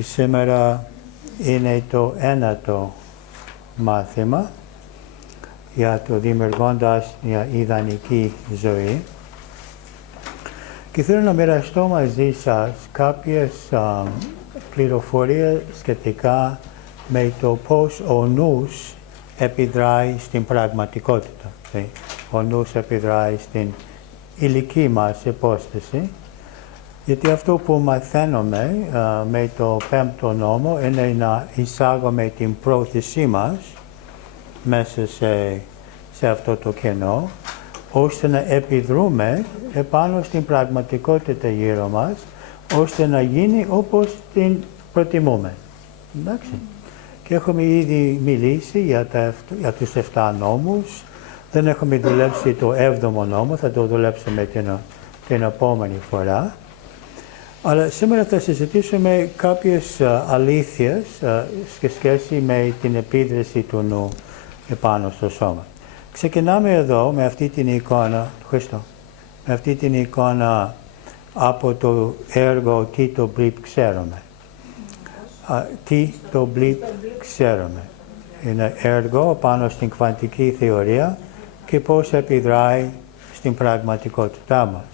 Σήμερα είναι το ένατο μάθημα για το δημιουργώντας μια ιδανική ζωή και θέλω να μοιραστώ μαζί σας κάποιες πληροφορίες σχετικά με το πώς ο νους επιδράει στην πραγματικότητα. Ο νους επιδράει στην υλική μας υπόσταση, γιατί αυτό που μαθαίνουμε με το πέμπτο νόμο είναι να εισάγουμε την πρόθεσή μας μέσα σε αυτό το κενό, ώστε να επιδρούμε επάνω στην πραγματικότητα γύρω μας, ώστε να γίνει όπως την προτιμούμε. Εντάξει. Και έχουμε ήδη μιλήσει για τους 7 νόμους. Δεν έχουμε δουλέψει το 7ο νόμο, θα το δουλέψουμε την επόμενη φορά. Αλλά σήμερα θα συζητήσουμε κάποιες αλήθειες σε σχέση με την επίδραση του νου επάνω στο σώμα. Ξεκινάμε εδώ με αυτή την εικόνα, με αυτή την εικόνα από το έργο «Τι το μπλιπ ξέρουμε». Τι το μπλιπ ξέρουμε. Είναι έργο πάνω στην κβαντική θεωρία και πώς επιδράει στην πραγματικότητά μας.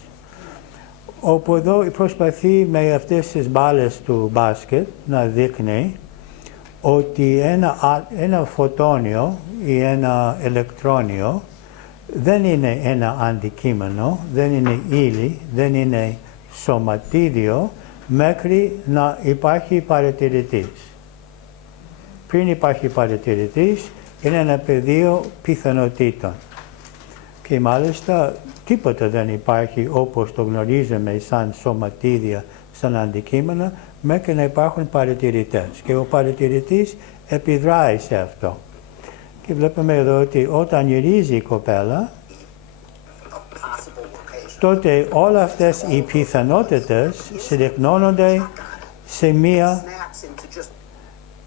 Όπου εδώ προσπαθεί με αυτές τις μπάλες του μπάσκετ να δείχνει ότι ένα φωτόνιο ή ένα ηλεκτρόνιο δεν είναι ένα αντικείμενο, δεν είναι ύλη, δεν είναι σωματίδιο μέχρι να υπάρχει παρατηρητής. Πριν υπάρχει παρατηρητής είναι ένα πεδίο πιθανότητων. Και μάλιστα τίποτα δεν υπάρχει όπως το γνωρίζουμε σαν σωματίδια, σαν αντικείμενα, μέχρι να υπάρχουν παρατηρητές. Και ο παρατηρητής επιδράει σε αυτό. Και βλέπουμε εδώ ότι όταν γυρίζει η κοπέλα, τότε όλα αυτές οι πιθανότητες συρρυκνώνονται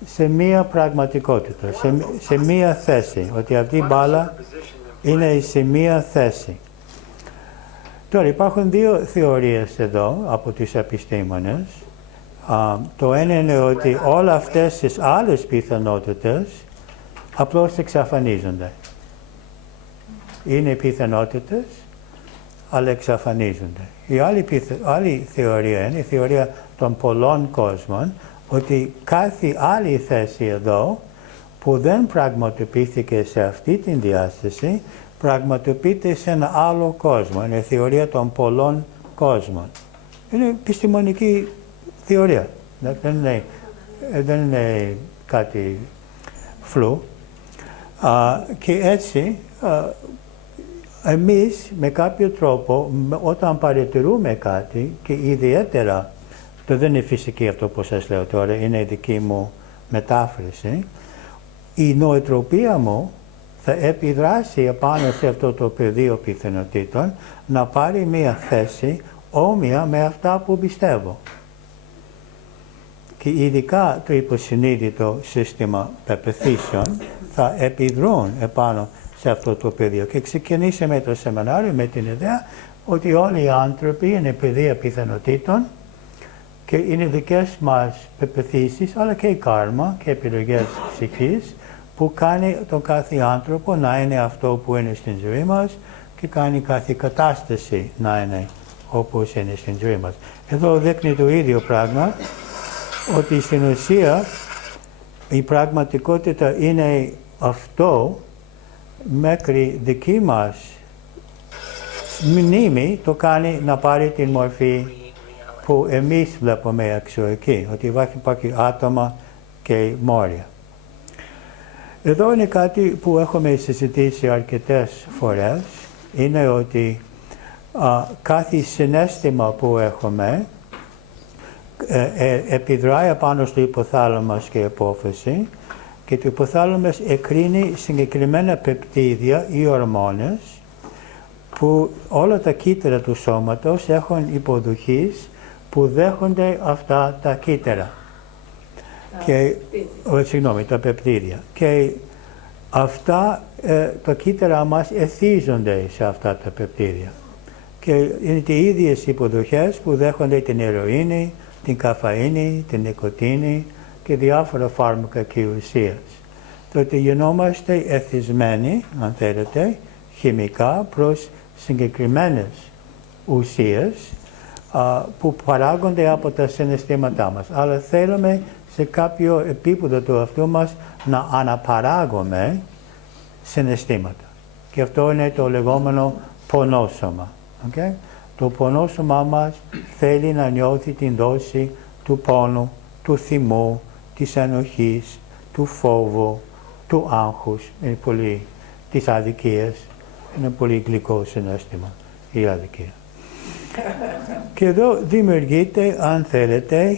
σε μία πραγματικότητα, σε μία θέση. Ότι αυτή η μπάλα είναι σε μία θέση. Τώρα υπάρχουν 2 θεωρίες εδώ από τους επιστήμονες. Το ένα είναι ότι όλα αυτές τις άλλες πιθανότητες απλώς εξαφανίζονται. Είναι πιθανότητες, αλλά εξαφανίζονται. Η άλλη θεωρία είναι η θεωρία των πολλών κόσμων, ότι κάθε άλλη θέση εδώ που δεν πραγματοποιήθηκε σε αυτή την διάσταση, πραγματοποιείται σε ένα άλλο κόσμο. Είναι η θεωρία των πολλών κόσμων. Είναι επιστημονική θεωρία. Δεν είναι κάτι φλού. Και έτσι, εμείς με κάποιο τρόπο, όταν παρατηρούμε κάτι, και ιδιαίτερα, το δεν είναι φυσική αυτό που σας λέω τώρα, είναι η δική μου μετάφραση, η νοοτροπία μου θα επιδράσει επάνω σε αυτό το πεδίο πιθανότητων να πάρει μία θέση όμοια με αυτά που πιστεύω. Και ειδικά το υποσυνείδητο σύστημα πεποιθήσεων θα επιδρούν επάνω σε αυτό το πεδίο. Και ξεκινήσαμε το σεμινάριο με την ιδέα ότι όλοι οι άνθρωποι είναι πεδία πιθανότητων και είναι δικές μας πεποιθήσεις, αλλά και η κάρμα και επιλογές ψυχής που κάνει τον κάθε άνθρωπο να είναι αυτό που είναι στην ζωή μας και κάνει κάθε κατάσταση να είναι όπως είναι στην ζωή μας. Εδώ δείχνει το ίδιο πράγμα, ότι στην ουσία η πραγματικότητα είναι αυτό μέχρι δική μας μνήμη το κάνει να πάρει την μορφή που εμείς βλέπουμε εξωτερική, ότι υπάρχει άτομα και μόρια. Εδώ είναι κάτι που έχουμε συζητήσει αρκετές φορές, είναι ότι κάθε συναίσθημα που έχουμε επιδράει πάνω στο υποθάλαμος και υπόφαση και το υποθάλαμος εκρίνει συγκεκριμένα πεπτίδια ή ορμόνες που όλα τα κύτταρα του σώματος έχουν υποδοχής που δέχονται αυτά τα κύτταρα. Τα πεπτίδια. Και αυτά τα κύτταρα μας εθίζονται σε αυτά τα πεπτίδια. Και είναι οι ίδιες υποδοχές που δέχονται την ηρωίνη, την καφαΐνη, την νικοτίνη και διάφορα φάρμακα και ουσίες. Τότε γινόμαστε εθισμένοι, αν θέλετε, χημικά προς συγκεκριμένες ουσίες που παράγονται από τα συναισθήματά μας. Αλλά θέλουμε σε κάποιο επίπεδο του αυτού μας να αναπαράγουμε συναισθήματα. Και αυτό είναι το λεγόμενο πονόσωμα. Okay? Το πονόσωμά μας θέλει να νιώθει την δόση του πόνου, του θυμού, της ενοχής, του φόβου, του άγχους, της αδικίας. Είναι πολύ γλυκό συναίσθημα η αδικία. Και εδώ δημιουργείται, αν θέλετε,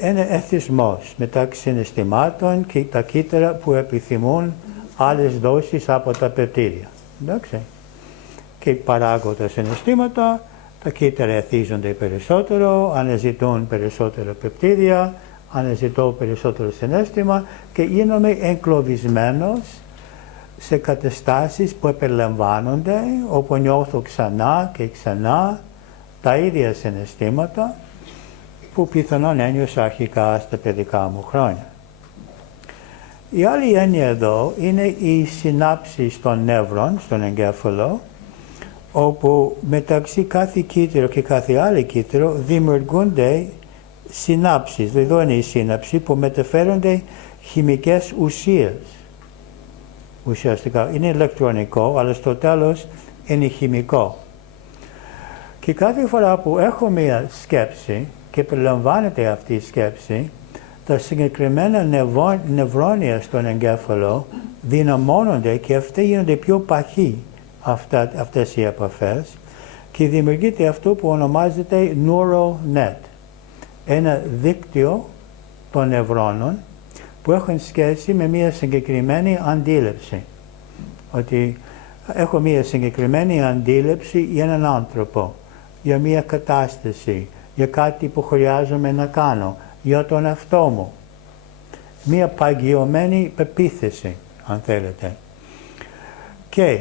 ένα εθισμός μεταξύ συναισθημάτων και τα κύτταρα που επιθυμούν άλλες δόσεις από τα πεπτήρια. Εντάξει. Και παράγω τα συναισθήματα, τα κύτταρα εθίζονται περισσότερο, αναζητούν περισσότερα πεπτήρια, αναζητώ περισσότερο συναίσθημα και γίνομαι εγκλωβισμένος σε καταστάσεις που επερλαμβάνονται, όπου νιώθω ξανά και ξανά τα ίδια συναισθήματα που πιθανόν ένιωσα αρχικά στα παιδικά μου χρόνια. Η άλλη έννοια εδώ είναι οι συνάψεις των νεύρων στον εγκέφαλο, όπου μεταξύ κάθε κύτταρο και κάθε άλλο κύτταρο δημιουργούνται συνάψεις. Εδώ είναι η σύναψη που μεταφέρονται χημικές ουσίες. Ουσιαστικά είναι ηλεκτρονικό, αλλά στο τέλος είναι χημικό. Και κάθε φορά που έχω μία σκέψη και περιλαμβάνεται αυτή η σκέψη, τα συγκεκριμένα νευρώνια στον εγκέφαλο δυναμώνονται και αυτοί γίνονται πιο παχοί αυτές οι επαφές και δημιουργείται αυτό που ονομάζεται neuronet. Ένα δίκτυο των νευρώνων που έχουν σχέση με μια συγκεκριμένη αντίληψη. Ότι έχω μια συγκεκριμένη αντίληψη για έναν άνθρωπο, για μια κατάσταση, για κάτι που χρειάζομαι να κάνω, για τον εαυτό μου. Μια παγιωμένη πεποίθηση, αν θέλετε. Και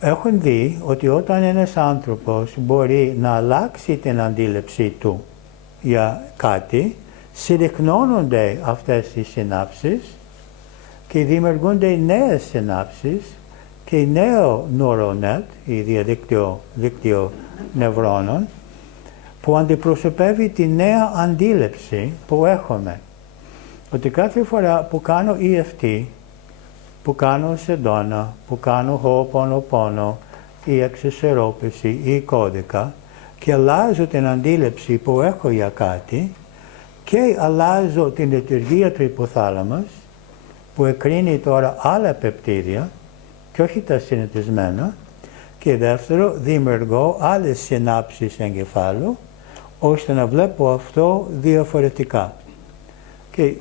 έχουν δει ότι όταν ένας άνθρωπος μπορεί να αλλάξει την αντίληψη του για κάτι, συρρυκνώνονται αυτές οι συνάψεις και δημιουργούνται νέες συνάψεις και νέο neuronet, η δίκτυο νευρώνων, που αντιπροσωπεύει τη νέα αντίληψη που έχουμε. Ότι κάθε φορά που κάνω EFT, που κάνω σεντόνα, που κάνω Ho'oponopono ή εξισορρόπηση ή κώδικα και αλλάζω την αντίληψη που έχω για κάτι και αλλάζω την λειτουργία του υποθάλαμος που εκρίνει τώρα άλλα πεπτήρια και όχι τα συνηθισμένα, και δεύτερο, δημιουργώ άλλες συνάψεις εγκεφάλου ώστε να βλέπω αυτό διαφορετικά και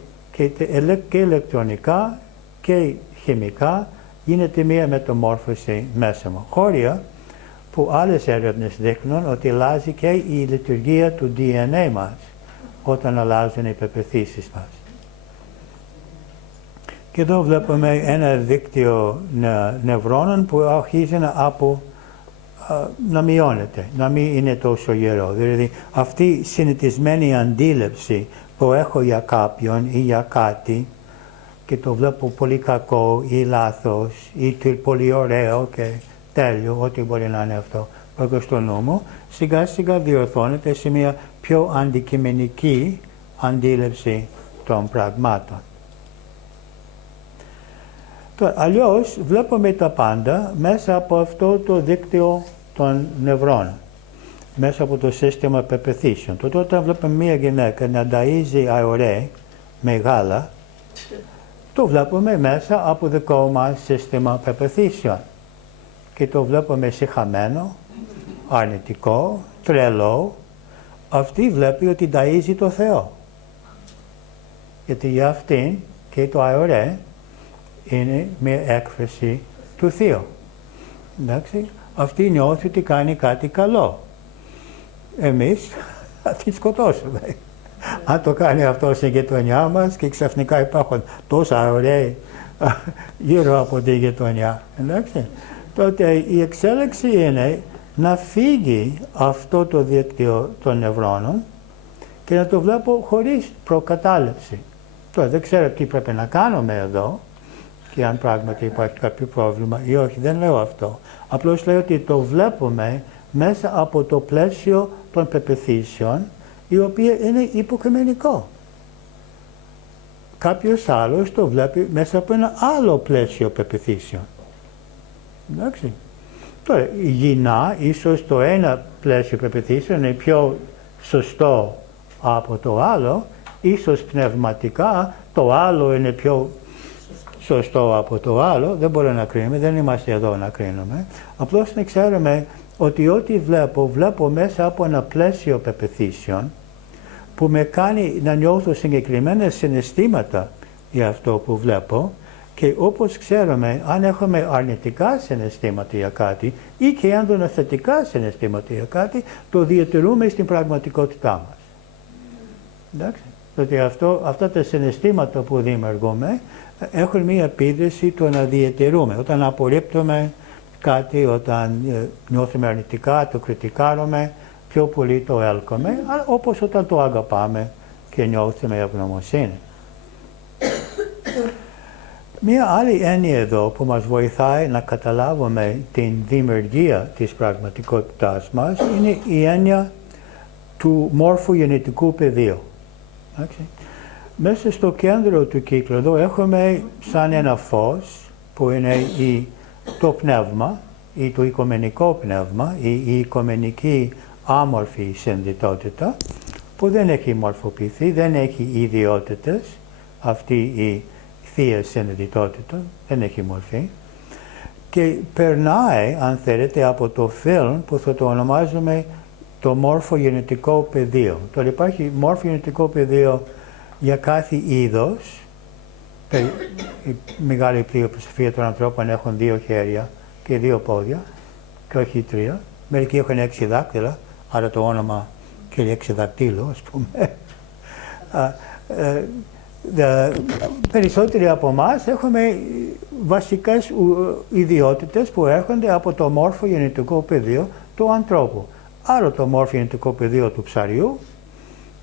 ηλεκτρονικά και χημικά γίνεται μία μεταμόρφωση μέσα μου. Χώρια που άλλες έρευνες δείχνουν ότι αλλάζει και η λειτουργία του DNA μας όταν αλλάζουν οι πεποιθήσεις μας. Και εδώ βλέπουμε ένα δίκτυο νευρώνων που αρχίζει να μειώνεται, να μην είναι τόσο γερό. Δηλαδή αυτή η συνηθισμένη αντίληψη που έχω για κάποιον ή για κάτι και το βλέπω πολύ κακό ή λάθος ή πολύ ωραίο και τέλειο, ό,τι μπορεί να είναι αυτό που έχω στο νου μου, σιγά σιγά διορθώνεται σε μια πιο αντικειμενική αντίληψη των πραγμάτων. Αλλιώς βλέπουμε τα πάντα μέσα από αυτό το δίκτυο των νευρών, μέσα από το σύστημα πεποιθήσεων. Τότε όταν βλέπουμε μια γυναίκα να ταΐζει αορέ μεγάλα, το βλέπουμε μέσα από δικό μας σύστημα πεποιθήσεων. Και το βλέπουμε σιχαμένο, αρνητικό, τρελό. Αυτή βλέπει ότι ταΐζει το Θεό. Γιατί για αυτήν και το αορέ είναι μια έκφραση του Θεού. Εντάξει, αυτή νιώθει ότι κάνει κάτι καλό. Εμείς θα τη σκοτώσουμε. Αν το κάνει αυτό στην γειτονιά μας και ξαφνικά υπάρχουν τόσα ωραίοι γύρω από τη γειτονιά, εντάξει, τότε η εξέλιξη είναι να φύγει αυτό το δίκτυο των νευρώνων και να το βλέπω χωρίς προκατάληψη. Τώρα δεν ξέρω τι πρέπει να κάνουμε εδώ και αν πράγματι υπάρχει κάποιο πρόβλημα ή όχι, δεν λέω αυτό. Απλώς λέω ότι το βλέπουμε μέσα από το πλαίσιο των πεποιθήσεων, η οποία είναι υποκειμενικό. Κάποιος άλλος το βλέπει μέσα από ένα άλλο πλαίσιο πεποιθήσεων. Εντάξει. Τώρα, η γυνά, ίσως το ένα πλαίσιο πεποιθήσεων είναι πιο σωστό από το άλλο, ίσως πνευματικά το άλλο είναι πιο σωστό από το άλλο, δεν μπορούμε να κρίνουμε, δεν είμαστε εδώ να κρίνουμε. Απλώς να ξέρουμε ότι ό,τι βλέπω μέσα από ένα πλαίσιο πεποιθήσεων που με κάνει να νιώθω συγκεκριμένα συναισθήματα για αυτό που βλέπω, και όπως ξέρουμε, αν έχουμε αρνητικά συναισθήματα για κάτι ή και έντονα θετικά συναισθήματα για κάτι, το διατηρούμε στην πραγματικότητά μας. Εντάξει. Ότι αυτά τα συναισθήματα που δημιουργούμε έχουν μία επίδραση το να διατηρούμε. Όταν απορρίπτουμε κάτι, όταν νιώθουμε αρνητικά, το κριτικάρουμε, πιο πολύ το έλκουμε, αλλά όπως όταν το αγαπάμε και νιώθουμε ευγνωμοσύνη. Μία άλλη έννοια εδώ που μας βοηθάει να καταλάβουμε την δημιουργία της πραγματικότητάς μας είναι η έννοια του μόρφο-γενετικού πεδίου. Μέσα στο κέντρο του κύκλου εδώ έχουμε σαν ένα φως που είναι το πνεύμα ή το οικουμενικό πνεύμα ή η οικουμενική άμορφη συνδυτότητα που δεν έχει μορφοποιηθεί, δεν έχει ιδιότητες, αυτή η θεία συνειδητότητα, δεν έχει μορφή και περνάει, αν θέλετε, από το φιλμ που θα το ονομάζουμε το μόρφο-γενετικό πεδίο. Τώρα υπάρχει μόρφο-γενετικό πεδίο για κάθε είδος. Η μεγάλη πλειοψηφία των ανθρώπων έχουν 2 χέρια και 2 πόδια και όχι 3. Μερικοί έχουν 6 δάκτυλα, άρα το όνομα και 6 δακτύλου, ας πούμε. Περισσότεροι από εμάς έχουμε βασικές ιδιότητες που έρχονται από το μόρφο-γενετικό πεδίο του ανθρώπου. Άρα το μόρφο-γενετικό πεδίο του ψαριού,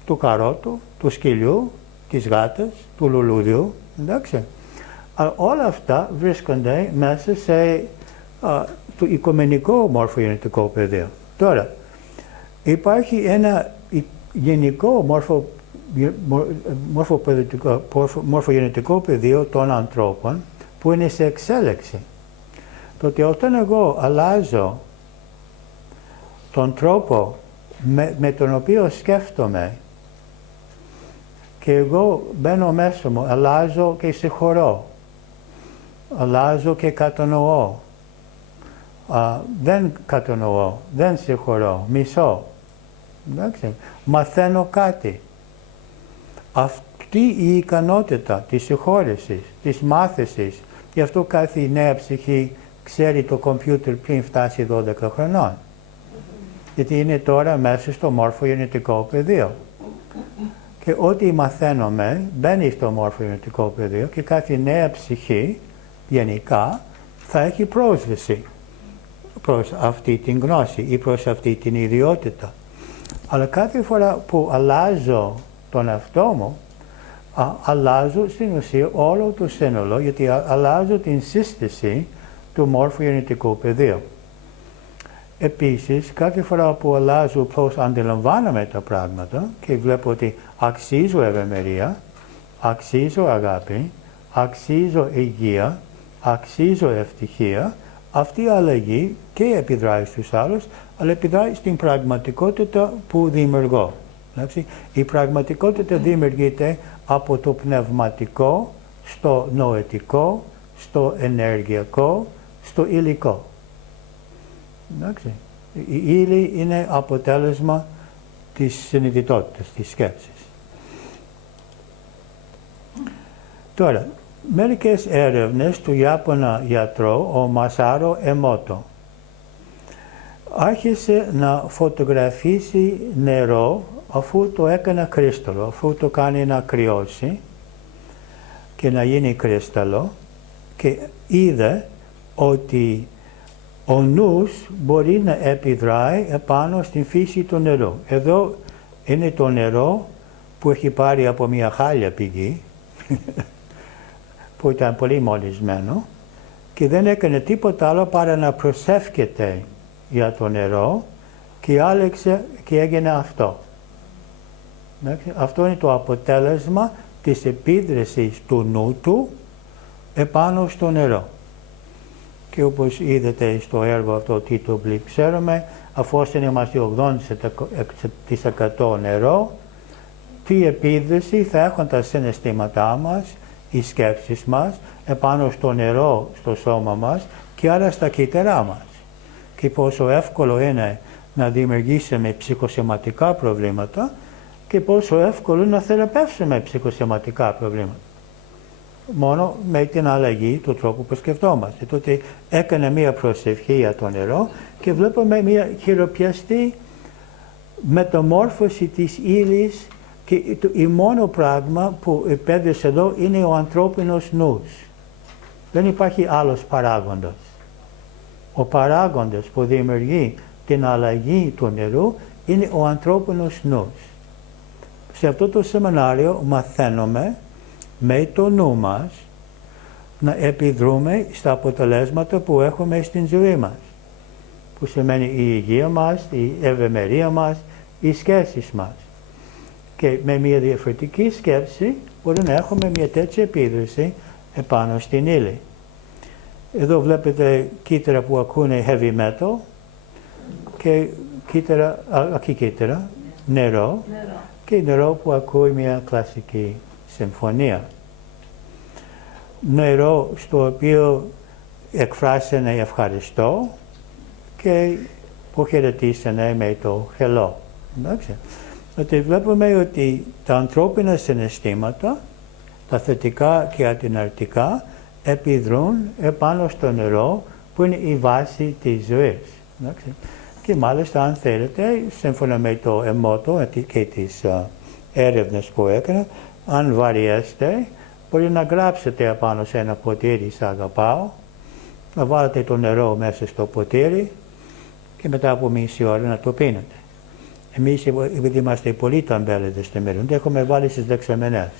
του καρότου, του σκυλιού, της γάτας, του λουλούδιου, εντάξει. Αλλά όλα αυτά βρίσκονται μέσα σε το οικουμενικό μόρφο-γενετικό πεδίο. Τώρα, υπάρχει ένα γενικό μορφογενετικό πεδίο των ανθρώπων που είναι σε εξέλιξη. Τότε όταν εγώ αλλάζω τον τρόπο με τον οποίο σκέφτομαι και εγώ μπαίνω μέσα μου, αλλάζω και συγχωρώ, αλλάζω και κατανοώ, δεν κατανοώ, δεν συγχωρώ, μισώ, εντάξει, μαθαίνω κάτι. Αυτή η ικανότητα της συγχώρεσης, της μάθησης, γι' αυτό κάθε νέα ψυχή ξέρει το κομπιούτερ πριν φτάσει 12 χρονών. Γιατί είναι τώρα μέσα στο μόρφο-γενετικό πεδίο. Και ό,τι μαθαίνουμε μπαίνει στο μόρφο-γενετικό πεδίο και κάθε νέα ψυχή γενικά θα έχει πρόσβαση προς αυτή την γνώση ή προς αυτή την ιδιότητα. Αλλά κάθε φορά που αλλάζω τον εαυτό μου, αλλάζω στην ουσία όλο το σύνολο, γιατί αλλάζω την σύσταση του μόρφο-γενετικού πεδίου. Επίσης, κάθε φορά που αλλάζω πώς αντιλαμβάνομαι τα πράγματα και βλέπω ότι αξίζω ευημερία, αξίζω αγάπη, αξίζω υγεία, αξίζω ευτυχία, αυτή η αλλαγή και επιδράει στους άλλους, αλλά επιδράει στην πραγματικότητα που δημιουργώ. Η πραγματικότητα δημιουργείται από το πνευματικό στο νοητικό, στο ενεργειακό, στο υλικό. Η ύλη είναι αποτέλεσμα της συνειδητότητας, της σκέψης. Τώρα, μερικές έρευνες του Ιάπωνα γιατρού, ο Μασάρο Εμότο, άρχισε να φωτογραφίσει νερό αφού το έκανε κρύσταλλο, αφού το κάνει να κρυώσει και να γίνει κρύσταλλο, και είδε ότι ο νους μπορεί να επιδράει επάνω στην φύση του νερού. Εδώ είναι το νερό που έχει πάρει από μια χάλια πηγή, που ήταν πολύ μολυσμένο και δεν έκανε τίποτα άλλο παρά να προσεύχεται για το νερό και άλεξε και έγινε αυτό. Αυτό είναι το αποτέλεσμα της επίδρασης του νου του επάνω στο νερό. Και όπως είδατε στο έργο αυτό τι το ξέρουμε, αφού είμαστε 80% νερό, τι επίδραση θα έχουν τα συναισθήματά μας, οι σκέψεις μας, επάνω στο νερό, στο σώμα μας και άρα στα κύτταρά μας. Και πόσο εύκολο είναι να δημιουργήσουμε ψυχοσωματικά προβλήματα και πόσο εύκολο να θεραπεύσουμε ψυχοσωματικά προβλήματα. Μόνο με την αλλαγή του τρόπου που σκεφτόμαστε. Τότε έκανε μία προσευχή για το νερό και βλέπουμε μία χειροπιαστή μεταμόρφωση της ύλης και το μόνο πράγμα που επέδειξε εδώ είναι ο ανθρώπινος νους. Δεν υπάρχει άλλος παράγοντας. Ο παράγοντας που δημιουργεί την αλλαγή του νερού είναι ο ανθρώπινος νους. Σε αυτό το σεμινάριο μαθαίνουμε με το νου μας να επιδρούμε στα αποτελέσματα που έχουμε στην ζωή μας. Που σημαίνει η υγεία μας, η ευημερία μας, οι σχέσεις μας. Και με μια διαφορετική σκέψη μπορεί να έχουμε μια τέτοια επίδραση επάνω στην ύλη. Εδώ βλέπετε κύτταρα που ακούνε heavy metal και κύτταρα, νερό και νερό που ακούει μια κλασική συμφωνία. Νερό στο οποίο εκφράσανε ευχαριστώ και που χαιρετήσανε με το hello. Εντάξει. Ότι βλέπουμε ότι τα ανθρώπινα συναισθήματα, τα θετικά και τα αρνητικά, επιδρούν επάνω στο νερό που είναι η βάση της ζωής. Εντάξει. Και μάλιστα αν θέλετε, σύμφωνα με το εμότο και τις έρευνες που έκανα, αν βαριέστε, μπορεί να γράψετε απάνω σε ένα ποτήρι «Σ' αγαπάω», να βάλετε το νερό μέσα στο ποτήρι και μετά από μισή ώρα να το πίνετε. Εμείς, επειδή είμαστε πολύ ταμπέληδες στη Μερούντα, έχουμε βάλει στις δεξαμενές.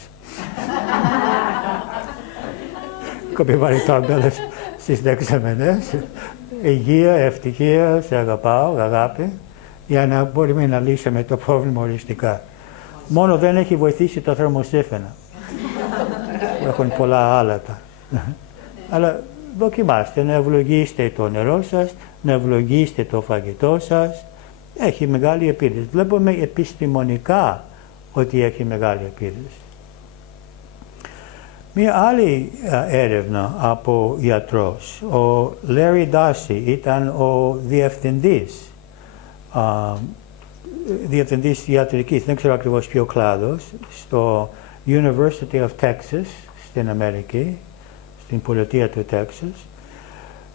Έχουμε βάλει ταμπέλες στις δεξαμενές. Υγεία, ευτυχία, σε αγαπάω, αγάπη, για να μπορούμε να λύσουμε το πρόβλημα οριστικά. Μόνο δεν έχει βοηθήσει τα θερμοσύφωνα. Έχουν πολλά άλατα. Αλλά δοκιμάστε να ευλογήσετε το νερό σας, να ευλογήσετε το φαγητό σας. Έχει μεγάλη επίδραση. Βλέπουμε επιστημονικά ότι έχει μεγάλη επίδραση. Μία άλλη έρευνα από γιατρός, ο Larry Darcy ήταν ο διευθυντής ιατρικής, δεν ξέρω ακριβώς ποιο κλάδος, στο University of Texas στην Αμερική, στην πολιτεία του Texas,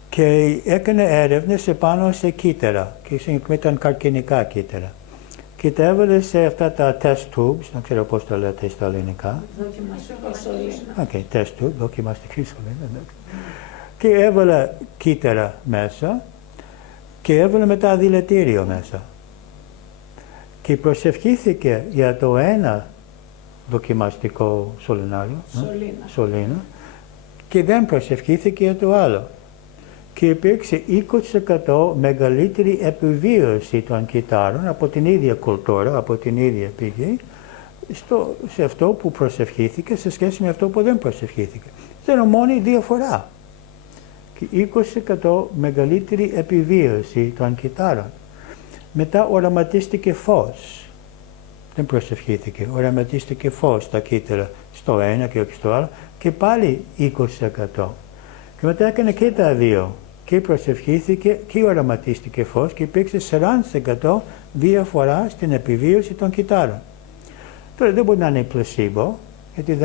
και έκανε έρευνες επάνω σε κύτταρα και ήταν καρκινικά κύτταρα. Και τα έβαλε σε αυτά τα test tubes, δεν ξέρω πώς το λέτε στα ελληνικά. Δοκιμαστική test tube, δοκιμαστική σωλήνα. Και έβαλε κύτταρα μέσα και έβαλε μετά δηλητήριο μέσα. Και προσευχήθηκε για το ένα δοκιμαστικό σωληνάριο, σωλήνα, και δεν προσευχήθηκε για το άλλο. Και υπήρξε 20% μεγαλύτερη επιβίωση των κυττάρων από την ίδια κουλτούρα, από την ίδια πηγή, σε αυτό που προσευχήθηκε σε σχέση με αυτό που δεν προσευχήθηκε. Ήταν μόνη διαφορά. Και 20% μεγαλύτερη επιβίωση των κυττάρων. Μετά οραματίστηκε φως. Δεν προσευχήθηκε. Οραματίστηκε φως στα κύτταρα, στο ένα και όχι στο άλλο, και πάλι 20%. Και μετά έκανε και τα δύο. Και προσευχήθηκε και οραματίστηκε φως και υπήρξε 40% διαφορά στην επιβίωση των κυττάρων. Τώρα δεν μπορεί να είναι πλασίμπο, γιατί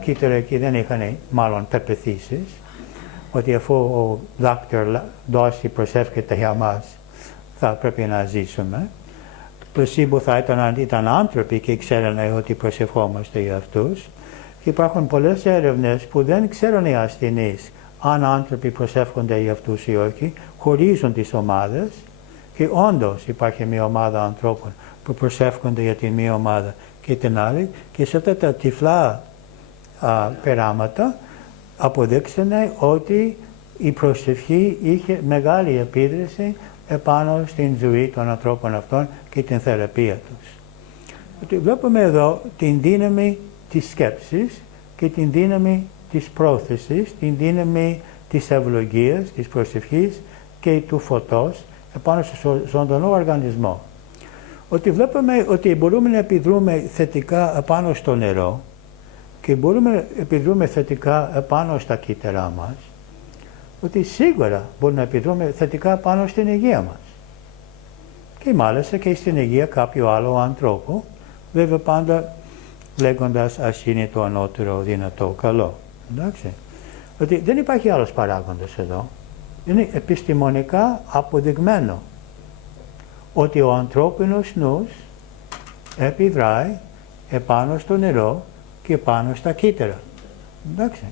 κύτταρα εκεί δεν είχαν μάλλον πεποιθήσεις, ότι αφού ο Dr. Darcy προσεύχεται για μας, θα πρέπει να ζήσουμε. Το πλασίμπο θα ήταν αν ήταν άνθρωποι και ξέρανε ότι προσευχόμαστε για αυτούς. Και υπάρχουν πολλές έρευνες που δεν ξέρουν οι ασθενείς αν άνθρωποι προσεύχονται για αυτούς ή όχι, χωρίζουν τις ομάδες και όντως υπάρχει μια ομάδα ανθρώπων που προσεύχονται για την μία ομάδα και την άλλη, και σε αυτά τα τυφλά πειράματα αποδείξανε ότι η προσευχή είχε μεγάλη επίδραση επάνω στην ζωή των ανθρώπων αυτών και την θεραπεία τους. Ότι βλέπουμε εδώ την δύναμη της σκέψης και την δύναμη της πρόθεσης, την δύναμη της ευλογίας, της προσευχής και του φωτός επάνω στο ζωντανό οργανισμό. Ότι βλέπουμε ότι μπορούμε να επιδρούμε θετικά επάνω στο νερό και μπορούμε να επιδρούμε θετικά επάνω στα κύτταρά μας, ότι σίγουρα μπορούμε να επιδρούμε θετικά πάνω στην υγεία μας. Και μάλιστα και στην υγεία κάποιου άλλου ανθρώπου, βέβαια πάντα λέγοντας ας είναι το ανώτερο δυνατό καλό. Εντάξει. Ότι δεν υπάρχει άλλος παράγοντας εδώ. Είναι επιστημονικά αποδειγμένο ότι ο ανθρώπινος νους επιδράει επάνω στο νερό και πάνω στα κύτταρα. Εντάξει.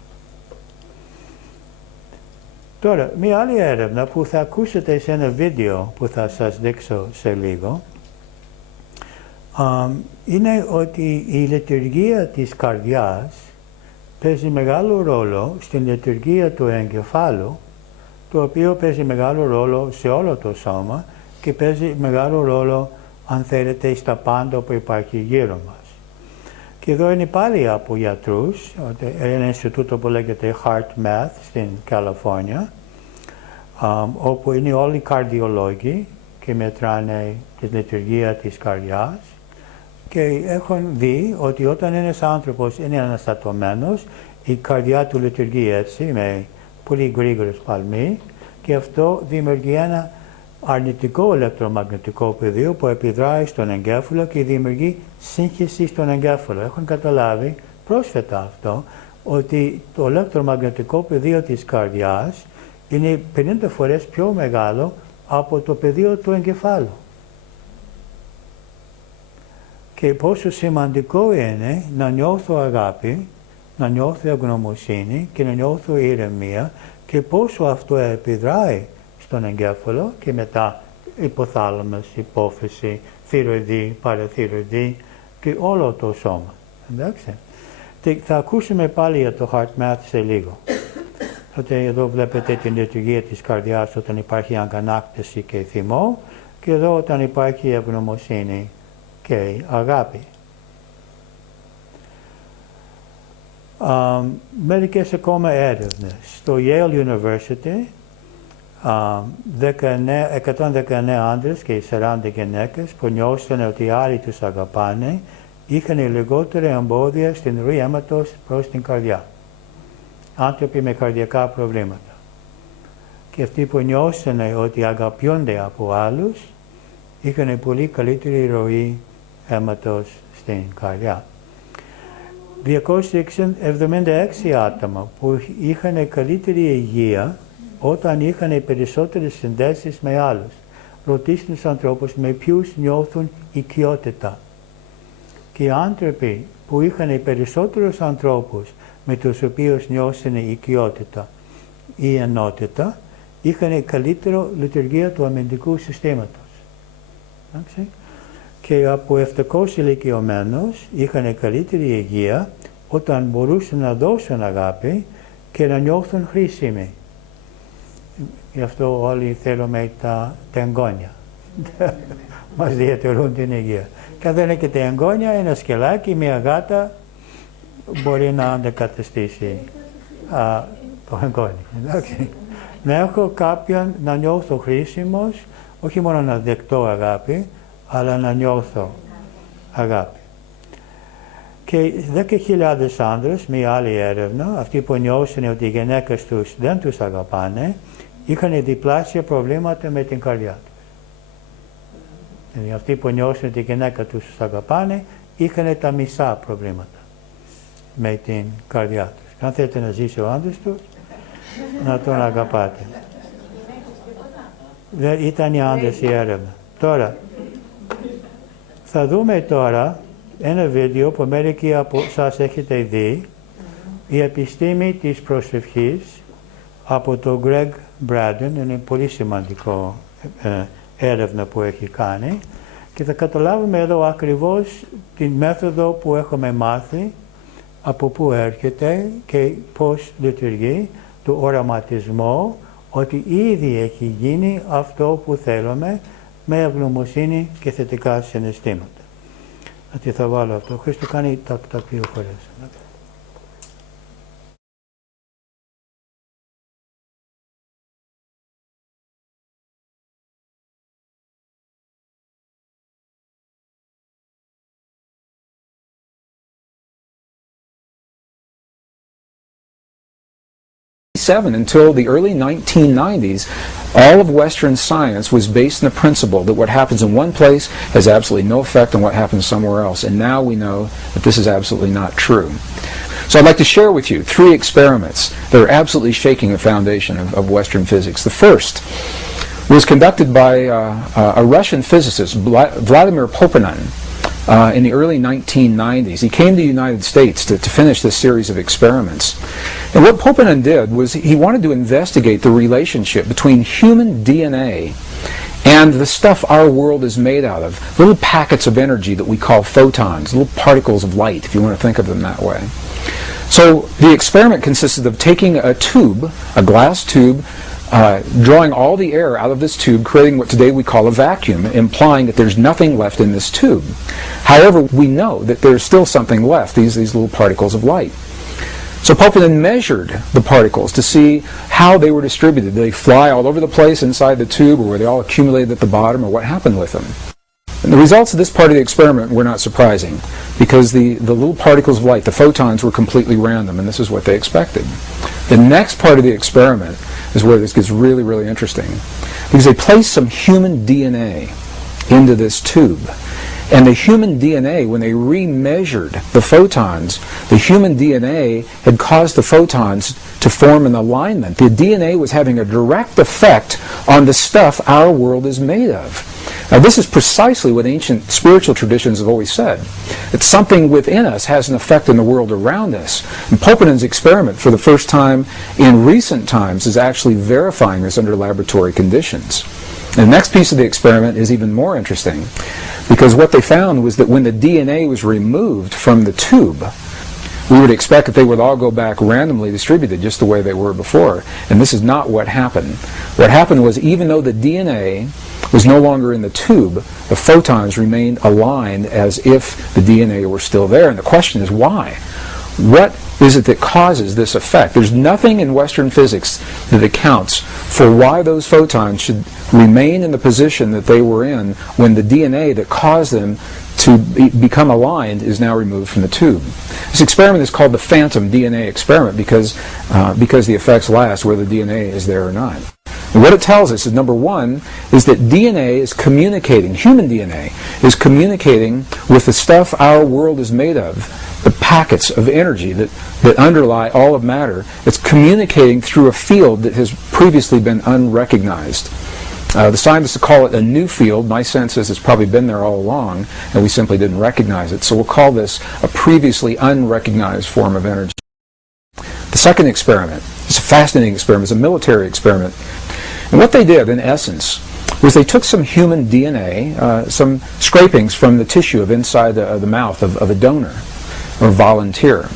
Τώρα, μία άλλη έρευνα που θα ακούσετε σε ένα βίντεο που θα σας δείξω σε λίγο, είναι ότι η λειτουργία της καρδιάς παίζει μεγάλο ρόλο στην λειτουργία του εγκεφάλου, το οποίο παίζει μεγάλο ρόλο σε όλο το σώμα και παίζει μεγάλο ρόλο, αν θέλετε, στα πάντα που υπάρχει γύρω μας. Και εδώ είναι πάλι από γιατρούς, ένα Ινστιτούτο που λέγεται HeartMath στην Καλιφόρνια, όπου είναι όλοι καρδιολόγοι και μετράνε τη λειτουργία της καρδιάς και έχουν δει ότι όταν ένας άνθρωπος είναι αναστατωμένος, η καρδιά του λειτουργεί έτσι με πολύ γρήγορες παλμοί και αυτό δημιουργεί ένα αρνητικό ηλεκτρομαγνητικό πεδίο που επιδράει στον εγκέφαλο και δημιουργεί σύγχυση στον εγκέφαλο. Έχουν καταλάβει πρόσφατα αυτό, ότι το ηλεκτρομαγνητικό πεδίο της καρδιάς είναι 50 φορές πιο μεγάλο από το πεδίο του εγκεφάλου. Και πόσο σημαντικό είναι να νιώθω αγάπη, να νιώθω ευγνωμοσύνη και να νιώθω ηρεμία και πόσο αυτό επιδράει στον εγκέφαλο και μετά υποθάλαμος, υπόφυση, θηροειδή, παραθηροειδή και όλο το σώμα. Εντάξει. Και θα ακούσουμε πάλι για το HeartMath σε λίγο. Ότι εδώ βλέπετε την λειτουργία της καρδιάς όταν υπάρχει αγανάκτηση και θυμό και εδώ όταν υπάρχει ευγνωμοσύνη και αγάπη. Μερικές ακόμα έρευνες. Στο Yale University 119 άντρες και 40 γυναίκες που νιώσαν ότι οι άλλοι τους αγαπάνε είχαν λιγότερα εμπόδια στην ροή αίματος προς την καρδιά. Άνθρωποι με καρδιακά προβλήματα. Και αυτοί που νιώσαν ότι αγαπιούνται από άλλους είχαν πολύ καλύτερη ροή αίματος στην καρδιά. 276 άτομα που είχαν καλύτερη υγεία όταν είχαν περισσότερες συνδέσεις με άλλους. Ρωτήστε τους ανθρώπους με ποιους νιώθουν οικειότητα. Και οι άνθρωποι που είχαν περισσότερους ανθρώπους με τους οποίους νιώσουν οικειότητα ή ενότητα, είχαν καλύτερο λειτουργία του αμυντικού συστήματος. Εντάξει. Και από 700 ηλικιωμένους είχαν καλύτερη υγεία όταν μπορούσαν να δώσουν αγάπη και να νιώθουν χρήσιμοι. Γι' αυτό όλοι θέλουμε τα εγγόνια. Μας διατηρούν την υγεία. Και αν δεν έχετε εγγόνια, ένα σκελάκι, μια γάτα μπορεί να αντικαταστήσει το εγγόνι. Να έχω κάποιον να νιώθω χρήσιμος, όχι μόνο να δεκτώ αγάπη, αλλά να νιώθω αγάπη. Και 10.000 άνδρες, μια άλλη έρευνα, αυτοί που νιώσουν ότι οι γυναίκες τους δεν τους αγαπάνε, είχαν διπλάσια προβλήματα με την καρδιά τους. Δηλαδή αυτοί που νιώσουν ότι η γυναίκα τους αγαπάνε, είχαν τα μισά προβλήματα με την καρδιά τους. Αν θέλετε να ζήσει ο άντρας τους, να τον αγαπάτε. Δεν ήταν οι άντρες η έρευνα. Τώρα, θα δούμε τώρα ένα βίντεο που μερικοί από σας έχετε δει, η επιστήμη της προσευχής από τον Greg Braden, είναι πολύ σημαντικό έρευνα που έχει κάνει Και θα καταλάβουμε εδώ ακριβώς την μέθοδο που έχουμε μάθει, από πού έρχεται και πώς λειτουργεί, του οραματισμού, ότι ήδη έχει γίνει αυτό που θέλουμε με ευγνωμοσύνη και θετικά συναισθήματα. Γιατί θα βάλω αυτό. Ο Χρήστο κάνει τα 2 φορές. Until the early 1990s, all of Western science was based on the principle that what happens in one place has absolutely no effect on what happens somewhere else. And now we know that this is absolutely not true. So I'd like to share with you 3 experiments that are absolutely shaking the foundation of Western physics. The first was conducted by a Russian physicist, Vladimir Poponin, in the early 1990s. He came to the United States to finish this series of experiments. And what Poponin did was he wanted to investigate the relationship between human DNA and the stuff our world is made out of, little packets of energy that we call photons, little particles of light, if you want to think of them that way. So the experiment consisted of taking a tube, a glass tube, drawing all the air out of this tube, creating what today we call a vacuum, implying that there's nothing left in this tube. However, we know that there's still something left, these little particles of light. So Poponin measured the particles to see how they were distributed. Did they fly all over the place inside the tube, or were they all accumulated at the bottom, or what happened with them? And the results of this part of the experiment were not surprising, because the little particles of light, the photons, were completely random, and this is what they expected. The next part of the experiment is where this gets really, really interesting, because they placed some human DNA into this tube. And the human DNA, when they remeasured the photons, the human DNA had caused the photons to form an alignment. The DNA was having a direct effect on the stuff our world is made of. Now, this is precisely what ancient spiritual traditions have always said. That something within us has an effect in the world around us. And Poponin's experiment, for the first time in recent times, is actually verifying this under laboratory conditions. And the next piece of the experiment is even more interesting, because what they found was that when the DNA was removed from the tube, we would expect that they would all go back randomly distributed just the way they were before. And this is not what happened. What happened was, even though the DNA was no longer in the tube, the photons remained aligned as if the DNA were still there. And the question is, why? What is it that causes this effect? There's nothing in Western physics that accounts for why those photons should remain in the position that they were in when the DNA that caused them to become aligned is now removed from the tube. This experiment is called the phantom DNA experiment because the effects last whether the DNA is there or not. And what it tells us is, number one, is that DNA is communicating, human DNA is communicating with the stuff our world is made of, the packets of energy that underlie all of matter. It's communicating through a field that has previously been unrecognized. The scientists call it a new field. My sense is it's probably been there all along, and we simply didn't recognize it. So we'll call this a previously unrecognized form of energy. The second experiment is a fascinating experiment. It's a military experiment. And what they did, in essence, was they took some human DNA, some scrapings from the tissue of inside the mouth of a donor or volunteer,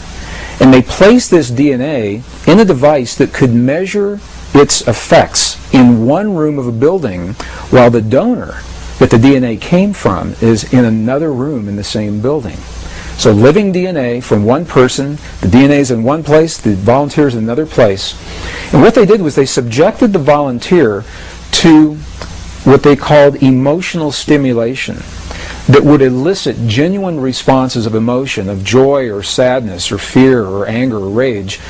and they placed this DNA in a device that could measure its effects in one room of a building, while the donor that the DNA came from is in another room in the same building. So living DNA from one person, the DNA is in one place, the volunteer is in another place. And what they did was they subjected the volunteer to what they called emotional stimulation that would elicit genuine responses of emotion, of joy or sadness or fear or anger or rage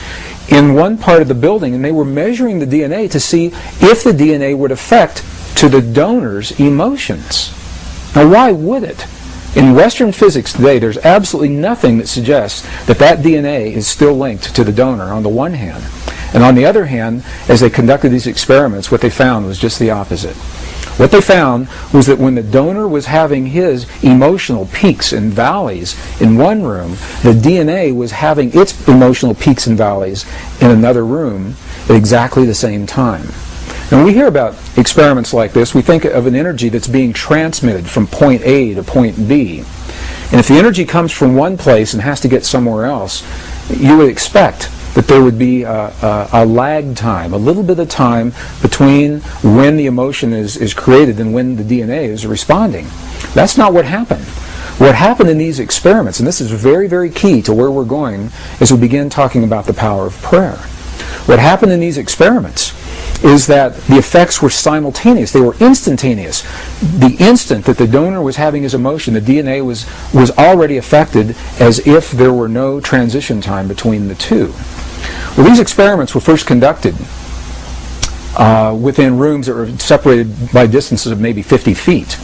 in one part of the building, and they were measuring the DNA to see if the DNA would affect to the donor's emotions. Now, why would it? In Western physics today, there's absolutely nothing that suggests that that DNA is still linked to the donor on the one hand. And on the other hand, as they conducted these experiments, what they found was just the opposite. What they found was that when the donor was having his emotional peaks and valleys in one room, the DNA was having its emotional peaks and valleys in another room at exactly the same time. And when we hear about experiments like this, we think of an energy that's being transmitted from point A to point B. And if the energy comes from one place and has to get somewhere else, you would expect that there would be a lag time, a little bit of time between when the emotion is created and when the DNA is responding. That's not what happened. What happened in these experiments, and this is very, very key to where we're going as we begin talking about the power of prayer. What happened in these experiments is that the effects were simultaneous. They were instantaneous. The instant that the donor was having his emotion, the DNA was already affected as if there were no transition time between the two. Well, these experiments were first conducted within rooms that were separated by distances of maybe 50 feet.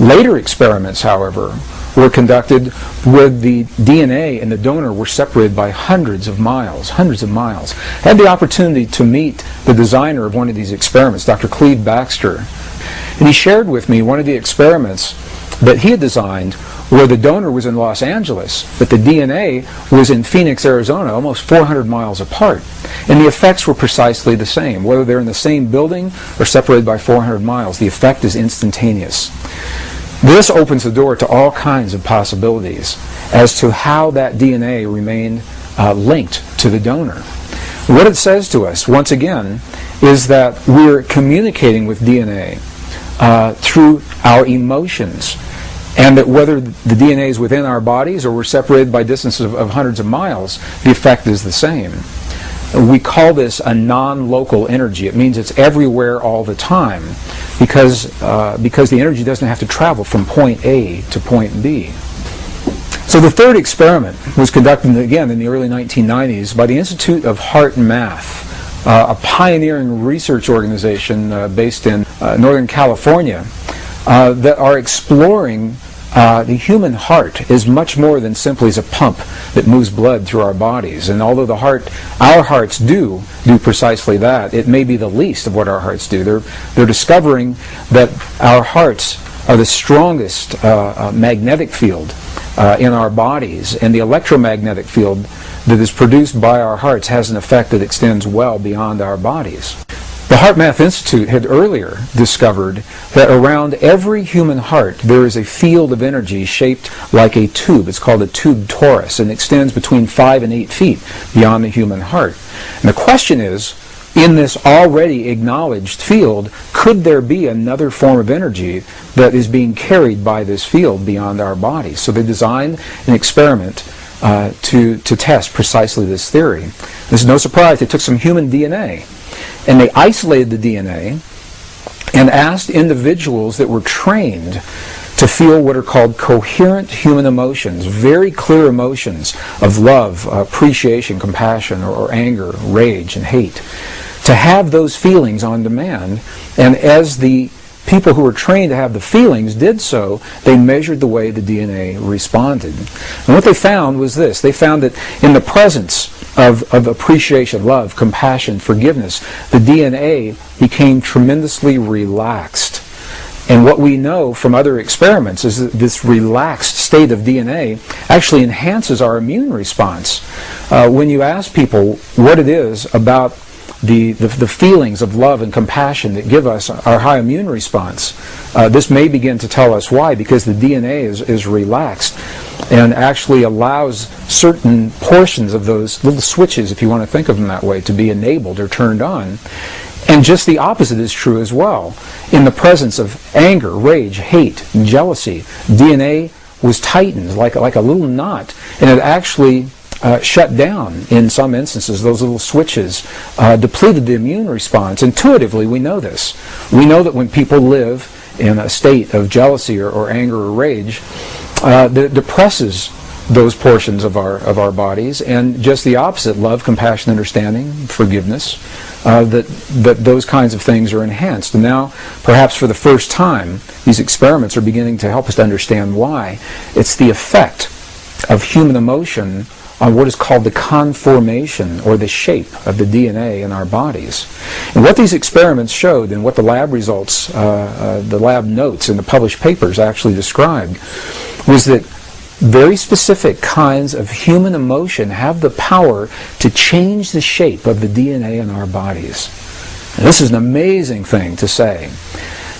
Later experiments, however, were conducted where the DNA and the donor were separated by hundreds of miles. I had the opportunity to meet the designer of one of these experiments, Dr. Cleve Baxter, and he shared with me one of the experiments that he had designed where the donor was in Los Angeles, but the DNA was in Phoenix, Arizona, almost 400 miles apart. And the effects were precisely the same. Whether they're in the same building or separated by 400 miles, the effect is instantaneous. This opens the door to all kinds of possibilities as to how that DNA remained linked to the donor. What it says to us, once again, is that we're communicating with DNA through our emotions, and that whether the DNA is within our bodies or we're separated by distances of hundreds of miles, the effect is the same. We call this a non-local energy. It means it's everywhere all the time because the energy doesn't have to travel from point A to point B. So the third experiment was conducted again in the early 1990s by the Institute of Heart and Math, a pioneering research organization based in Northern California that are exploring the human heart is much more than simply as a pump that moves blood through our bodies. And although our hearts do precisely that, it may be the least of what our hearts do. They're discovering that our hearts are the strongest magnetic field in our bodies, and the electromagnetic field that is produced by our hearts has an effect that extends well beyond our bodies. The HeartMath Institute had earlier discovered that around every human heart there is a field of energy shaped like a tube. It's called a tube torus, and extends between 5 and 8 feet beyond the human heart. And the question is, in this already acknowledged field, could there be another form of energy that is being carried by this field beyond our bodies? So they designed an experiment to test precisely this theory. This is no surprise. They took some human DNA and they isolated the DNA and asked individuals that were trained to feel what are called coherent human emotions, very clear emotions of love, appreciation, compassion, or anger, rage, and hate, to have those feelings on demand. And as the people who were trained to have the feelings did so, they measured the way the DNA responded. And what they found was this. They found that in the presence of appreciation, love, compassion, forgiveness, the DNA became tremendously relaxed. And what we know from other experiments is that this relaxed state of DNA actually enhances our immune response. When you ask people what it is about the feelings of love and compassion that give us our high immune response, this may begin to tell us why, because the DNA is relaxed and actually allows certain portions of those little switches, if you want to think of them that way, to be enabled or turned on. And just the opposite is true as well. In the presence of anger, rage, hate, and jealousy, DNA was tightened like a little knot, and it actually shut down in some instances. Those little switches depleted the immune response. Intuitively, we know this. We know that when people live in a state of jealousy or anger or rage, that depresses those portions of our bodies, and just the opposite, love, compassion, understanding, forgiveness, that those kinds of things are enhanced. And now, perhaps for the first time, these experiments are beginning to help us to understand why. It's the effect of human emotion on what is called the conformation or the shape of the DNA in our bodies. And what these experiments showed, and what the lab results, the lab notes in the published papers actually described, was that very specific kinds of human emotion have the power to change the shape of the DNA in our bodies. And this is an amazing thing to say,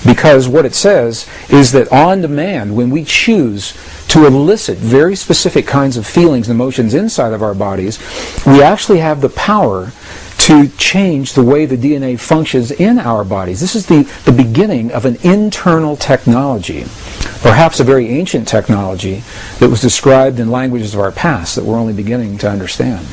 because what it says is that on demand, when we choose to elicit very specific kinds of feelings and emotions inside of our bodies, we actually have the power to change the way the DNA functions in our bodies. This is the beginning of an internal technology, perhaps a very ancient technology that was described in languages of our past that we're only beginning to understand.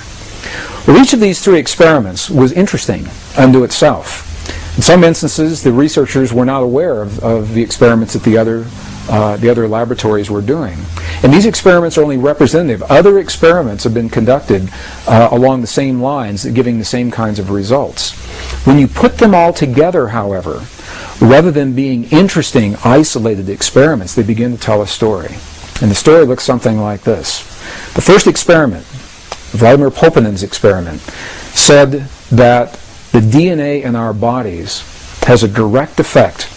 Well, each of these three experiments was interesting unto itself. In some instances, the researchers were not aware of the experiments that the other laboratories were doing. And these experiments are only representative. Other experiments have been conducted along the same lines, giving the same kinds of results. When you put them all together, however, rather than being interesting, isolated experiments, they begin to tell a story. And the story looks something like this. The first experiment, Vladimir Poponin's experiment, said that the DNA in our bodies has a direct effect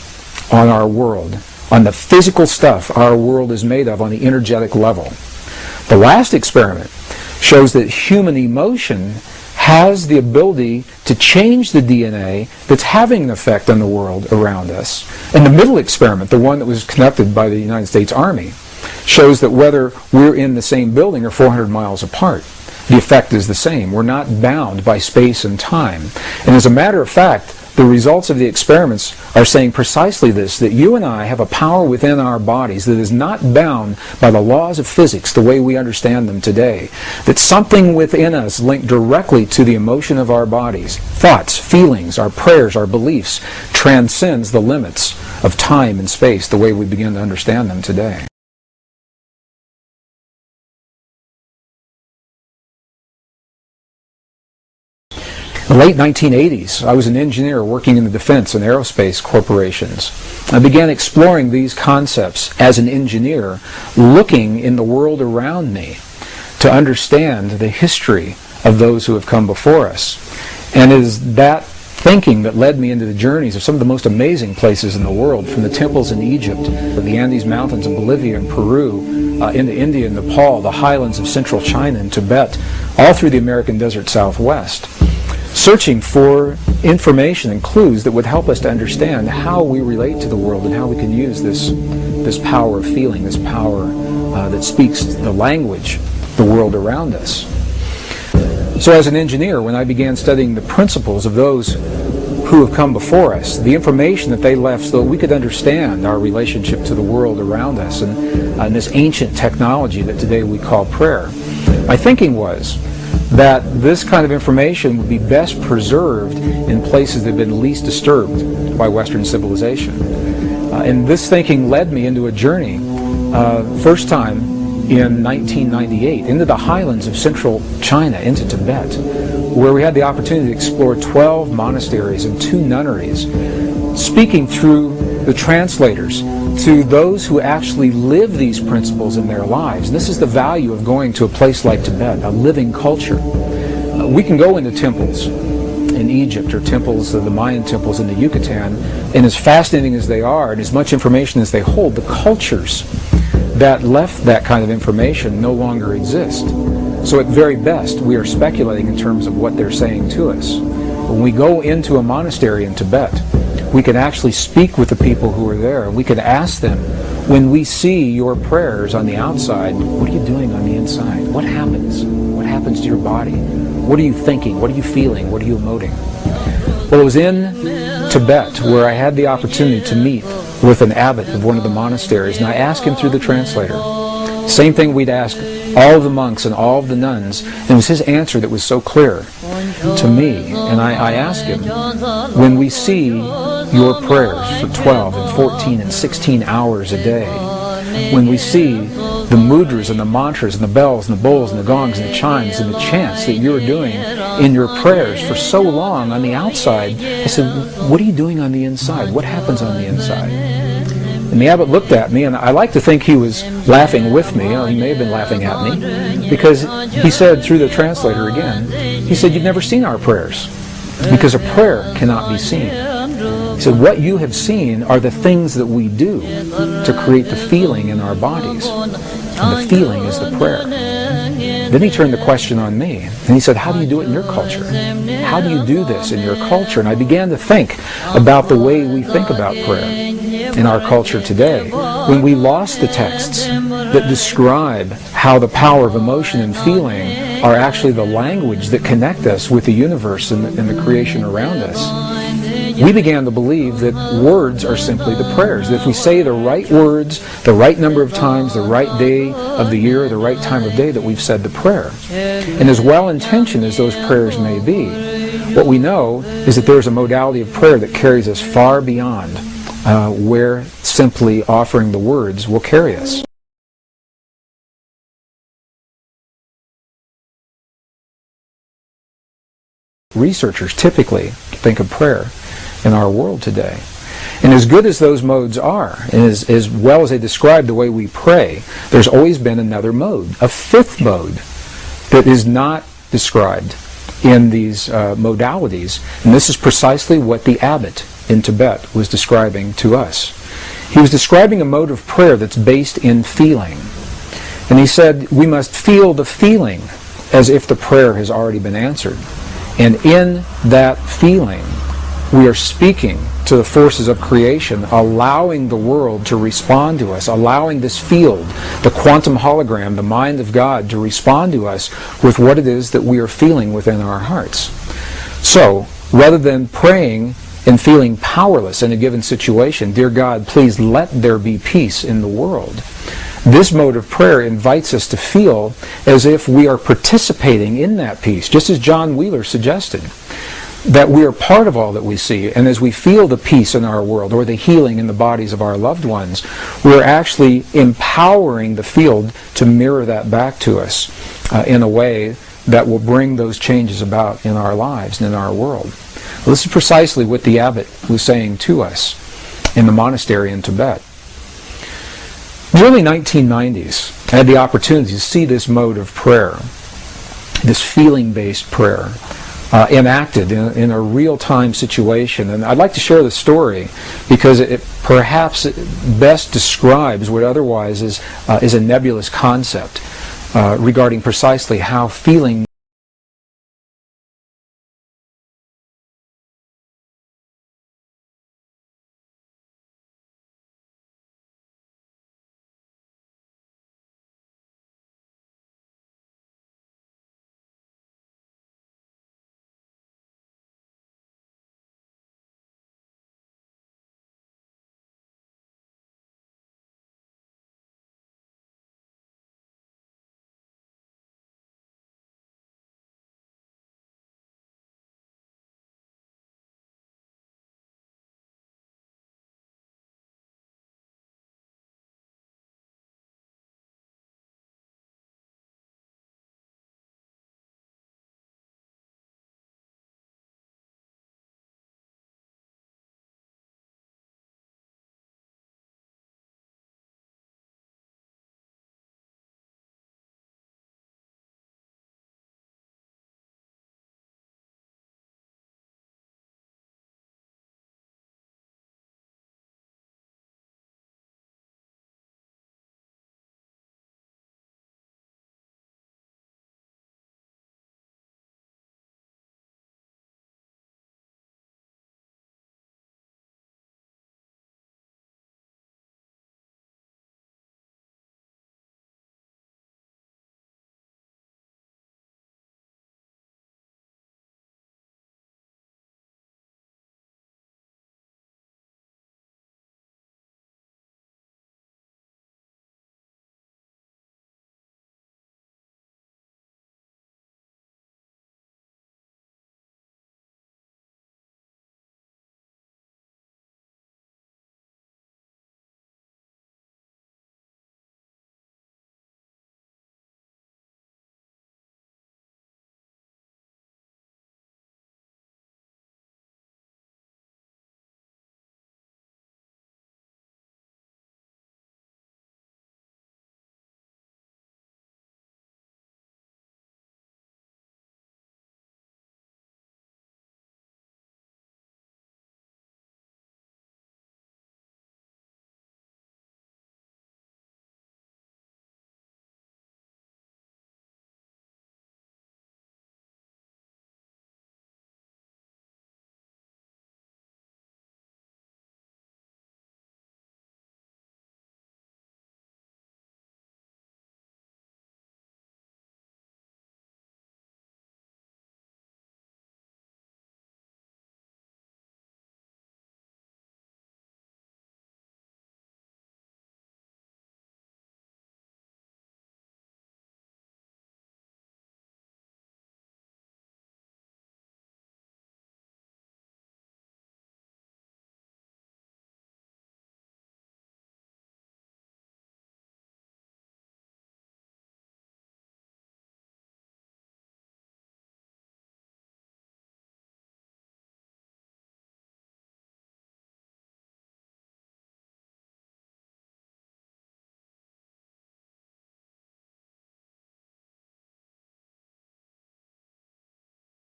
on our world, on the physical stuff our world is made of on the energetic level. The last experiment shows that human emotion has the ability to change the DNA that's having an effect on the world around us. And the middle experiment, the one that was conducted by the United States Army, shows that whether we're in the same building or 400 miles apart, the effect is the same. We're not bound by space and time. And as a matter of fact, the results of the experiments are saying precisely this, that you and I have a power within our bodies that is not bound by the laws of physics the way we understand them today. That something within us linked directly to the emotion of our bodies, thoughts, feelings, our prayers, our beliefs, transcends the limits of time and space the way we begin to understand them today. In the late 1980s, I was an engineer working in the defense and aerospace corporations. I began exploring these concepts as an engineer, looking in the world around me to understand the history of those who have come before us. And it is that thinking that led me into the journeys of some of the most amazing places in the world, from the temples in Egypt, the Andes Mountains in Bolivia and Peru, into India and Nepal, the highlands of central China and Tibet, all through the American desert Southwest, searching for information and clues that would help us to understand how we relate to the world and how we can use this power of feeling, this power that speaks the language, the world around us. So as an engineer, when I began studying the principles of those who have come before us, the information that they left so that we could understand our relationship to the world around us and this ancient technology that today we call prayer, my thinking was that this kind of information would be best preserved in places that have been least disturbed by Western civilization. And this thinking led me into a journey, first time in 1998, into the highlands of central China, into Tibet, where we had the opportunity to explore 12 monasteries and 2 nunneries, speaking through the translators to those who actually live these principles in their lives. And this is the value of going to a place like Tibet, a living culture. We can go into temples in Egypt or temples, the Mayan temples in the Yucatan, and as fascinating as they are and as much information as they hold, the cultures that left that kind of information no longer exist. So at very best, we are speculating in terms of what they're saying to us. When we go into a monastery in Tibet, we can actually speak with the people who are there. We can ask them, when we see your prayers on the outside, what are you doing on the inside? What happens? What happens to your body? What are you thinking? What are you feeling? What are you emoting? Well, it was in Tibet where I had the opportunity to meet with an abbot of one of the monasteries, and I asked him through the translator. Same thing we'd ask all of the monks and all of the nuns, and it was his answer that was so clear to me. And I asked him, when we see your prayers for 12 and 14 and 16 hours a day, when we see the mudras and the mantras and the bells and the bowls and the gongs and the chimes and the chants that you're doing in your prayers for so long on the outside, I said, what are you doing on the inside? What happens on the inside? And the abbot looked at me, and I like to think he was laughing with me. He may have been laughing at me, because he said through the translator again, he said, you've never seen our prayers, because a prayer cannot be seen. He said, what you have seen are the things that we do to create the feeling in our bodies. And the feeling is the prayer. Then Then he turned the question on me, and he said, how do you do it in your culture? How do you do this in your culture? And I began to think about the way we think about prayer in our culture today. When we lost the texts that describe how the power of emotion and feeling are actually the language that connect us with the universe and the creation around us, we began to believe that words are simply the prayers. That if we say the right words, the right number of times, the right day of the year, the right time of day, that we've said the prayer. And as well-intentioned as those prayers may be, what we know is that there's a modality of prayer that carries us far beyond where simply offering the words will carry us. Researchers typically think of prayer in our world today. And as good as those modes are, and as well as they describe the way we pray, there's always been another mode, a fifth mode, that is not described in these modalities. And this is precisely what the abbot in Tibet was describing to us. He was describing a mode of prayer that's based in feeling. And he said, we must feel the feeling as if the prayer has already been answered. And in that feeling, we are speaking to the forces of creation, allowing the world to respond to us, allowing this field, the quantum hologram, the mind of God, to respond to us with what it is that we are feeling within our hearts. So, rather than praying and feeling powerless in a given situation, dear God, please let there be peace in the world, this mode of prayer invites us to feel as if we are participating in that peace, just as John Wheeler suggested, that we are part of all that we see. And as we feel the peace in our world or the healing in the bodies of our loved ones, we're actually empowering the field to mirror that back to us in a way that will bring those changes about in our lives and in our world. Well, this is precisely what the abbot was saying to us in the monastery in Tibet. In the early 1990s, I had the opportunity to see this mode of prayer, this feeling-based prayer, enacted in a real-time situation. And I'd like to share the story because it perhaps best describes what otherwise is a nebulous concept regarding precisely how feeling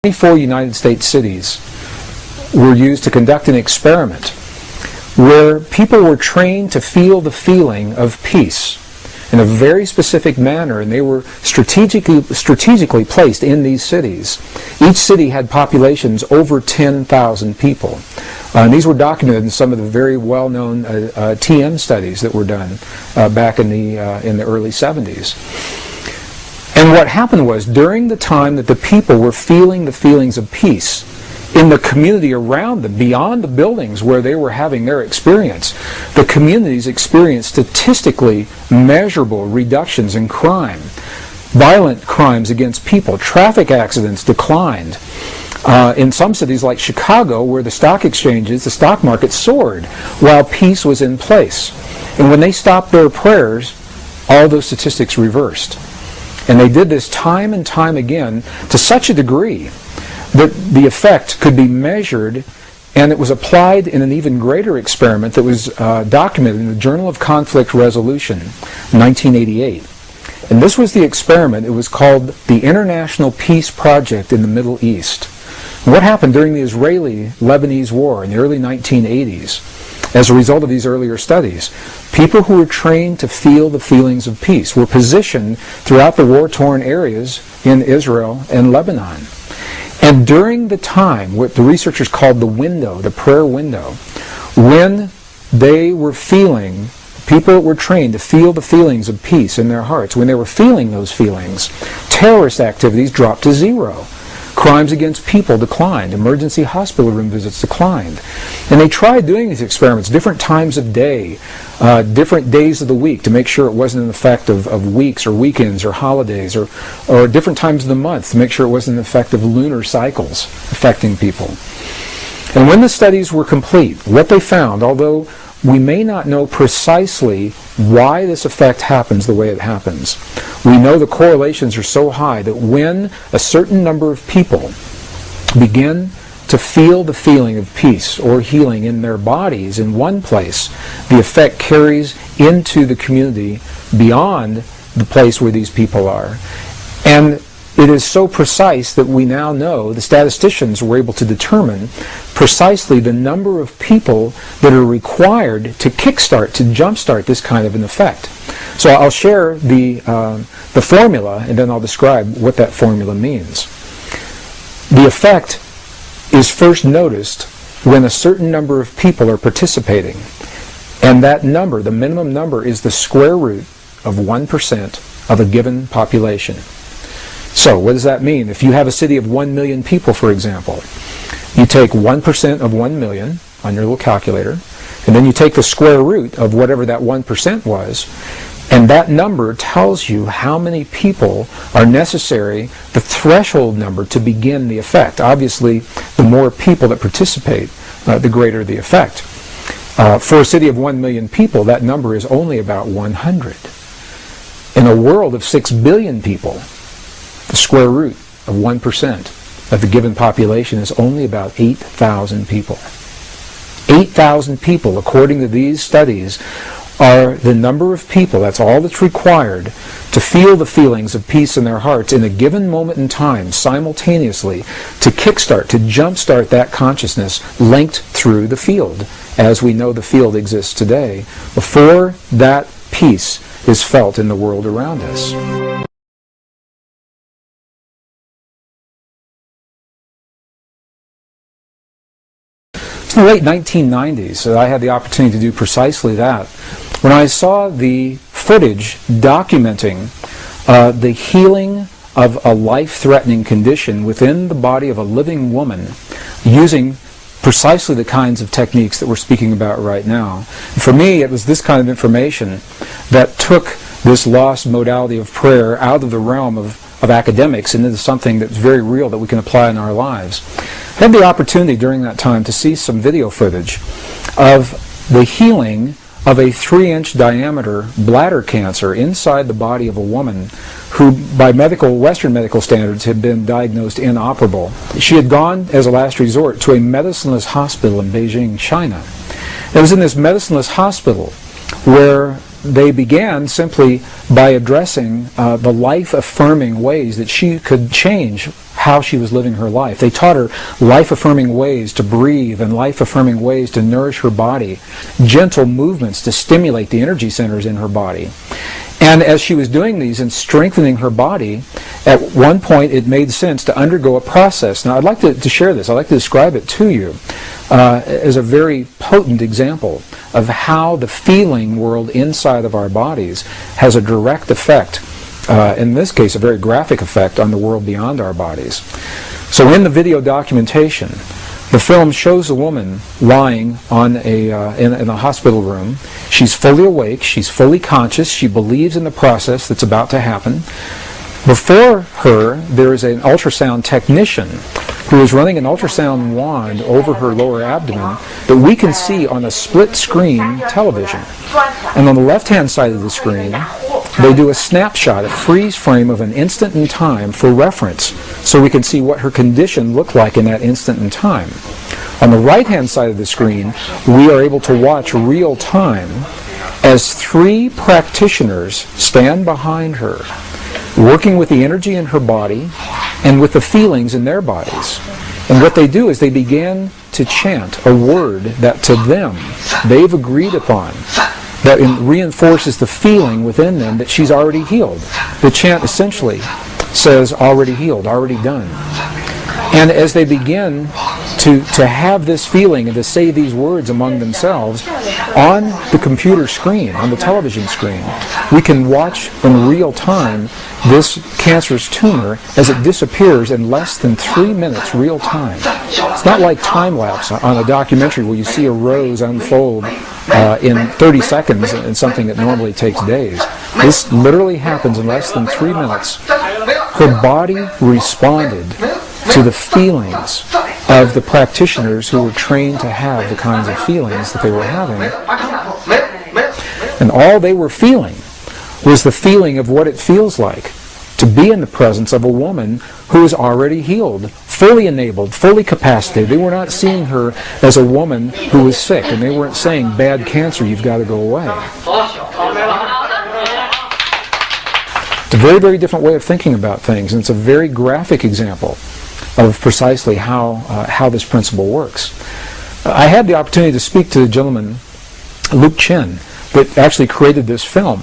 24 United States cities were used to conduct an experiment where people were trained to feel the feeling of peace in a very specific manner, and they were strategically placed in these cities. Each city had populations over 10,000 people. And these were documented in some of the very well-known TM studies that were done back in the early 70s. And what happened was, during the time that the people were feeling the feelings of peace in the community around them, beyond the buildings where they were having their experience, the communities experienced statistically measurable reductions in crime. Violent crimes against people, traffic accidents declined. In some cities like Chicago, where the stock exchanges, the stock market soared while peace was in place. And when they stopped their prayers, all those statistics reversed. And they did this time and time again to such a degree that the effect could be measured, and it was applied in an even greater experiment that was documented in the Journal of Conflict Resolution, 1988. And this was the experiment. It was called the International Peace Project in the Middle East. And what happened during the Israeli-Lebanese War in the early 1980s, as a result of these earlier studies, people who were trained to feel the feelings of peace were positioned throughout the war-torn areas in Israel and Lebanon. And during the time, what the researchers called the window, the prayer window, when they were feeling, people were trained to feel the feelings of peace in their hearts, when they were feeling those feelings, terrorist activities dropped to zero. Crimes against people declined. Emergency hospital room visits declined. And they tried doing these experiments different times of day, different days of the week, to make sure it wasn't an effect of weeks or weekends or holidays, or different times of the month to make sure it wasn't an effect of lunar cycles affecting people. And when the studies were complete, what they found, although we may not know precisely why this effect happens the way it happens, we know the correlations are so high that when a certain number of people begin to feel the feeling of peace or healing in their bodies in one place, the effect carries into the community beyond the place where these people are. And it is so precise that we now know, the statisticians were able to determine precisely the number of people that are required to kickstart, to jumpstart this kind of an effect. So I'll share the formula, and then I'll describe what that formula means. The effect is first noticed when a certain number of people are participating. And that number, the minimum number, is the square root of 1% of a given population. So what does that mean? If you have a city of 1 million people, for example, you take 1% of 1 million on your little calculator, and then you take the square root of whatever that 1% was, and that number tells you how many people are necessary, the threshold number, to begin the effect. Obviously, the more people that participate, the greater the effect. For a city of 1 million people, that number is only about 100. In a world of 6 billion people, the square root of 1% of the given population is only about 8,000 people. 8,000 people, according to these studies, are the number of people, that's all that's required, to feel the feelings of peace in their hearts in a given moment in time, simultaneously, to kickstart, to jumpstart that consciousness linked through the field, as we know the field exists today, before that peace is felt in the world around us. In the late 1990s, I had the opportunity to do precisely that. When I saw the footage documenting the healing of a life-threatening condition within the body of a living woman using precisely the kinds of techniques that we're speaking about right now. And for me, it was this kind of information that took this lost modality of prayer out of the realm of academics and into something that's very real that we can apply in our lives. I had the opportunity during that time to see some video footage of the healing of a 3-inch diameter bladder cancer inside the body of a woman who, by Western medical standards, had been diagnosed inoperable. She had gone, as a last resort, to a medicineless hospital in Beijing, China. It was in this medicineless hospital where they began simply by addressing the life-affirming ways that she could change how she was living her life. They taught her life-affirming ways to breathe and life-affirming ways to nourish her body, gentle movements to stimulate the energy centers in her body. And as she was doing these and strengthening her body, at one point it made sense to undergo a process. Now I'd like to share this. I'd like to describe it to you as a very potent example of how the feeling world inside of our bodies has a direct effect, in this case a very graphic effect, on the world beyond our bodies. So in the video documentation, the film shows a woman lying on in a hospital room. She's fully awake, she's fully conscious, she believes in the process that's about to happen. Before her, there is an ultrasound technician who is running an ultrasound wand over her lower abdomen that we can see on a split-screen television. And on the left-hand side of the screen, they do a snapshot, a freeze frame of an instant in time for reference, so we can see what her condition looked like in that instant in time. On the right-hand side of the screen, we are able to watch real time as 3 practitioners stand behind her, working with the energy in her body and with the feelings in their bodies. And what they do is they began to chant a word that to them they've agreed upon, that reinforces the feeling within them that she's already healed. The chant essentially says already healed, already done. And as they begin to have this feeling and to say these words among themselves, on the computer screen, on the television screen, we can watch in real time this cancerous tumor as it disappears in less than 3 minutes real time. It's not like time-lapse on a documentary where you see a rose unfold in 30 seconds in something that normally takes days. This literally happens in less than 3 minutes. Her body responded to the feelings of the practitioners who were trained to have the kinds of feelings that they were having. And all they were feeling was the feeling of what it feels like to be in the presence of a woman who is already healed, fully enabled, fully capacitated. They were not seeing her as a woman who was sick, and they weren't saying, bad cancer, you've got to go away. It's a very, very different way of thinking about things, and it's a very graphic example of precisely how this principle works. I had the opportunity to speak to the gentleman, Luke Chin, that actually created this film.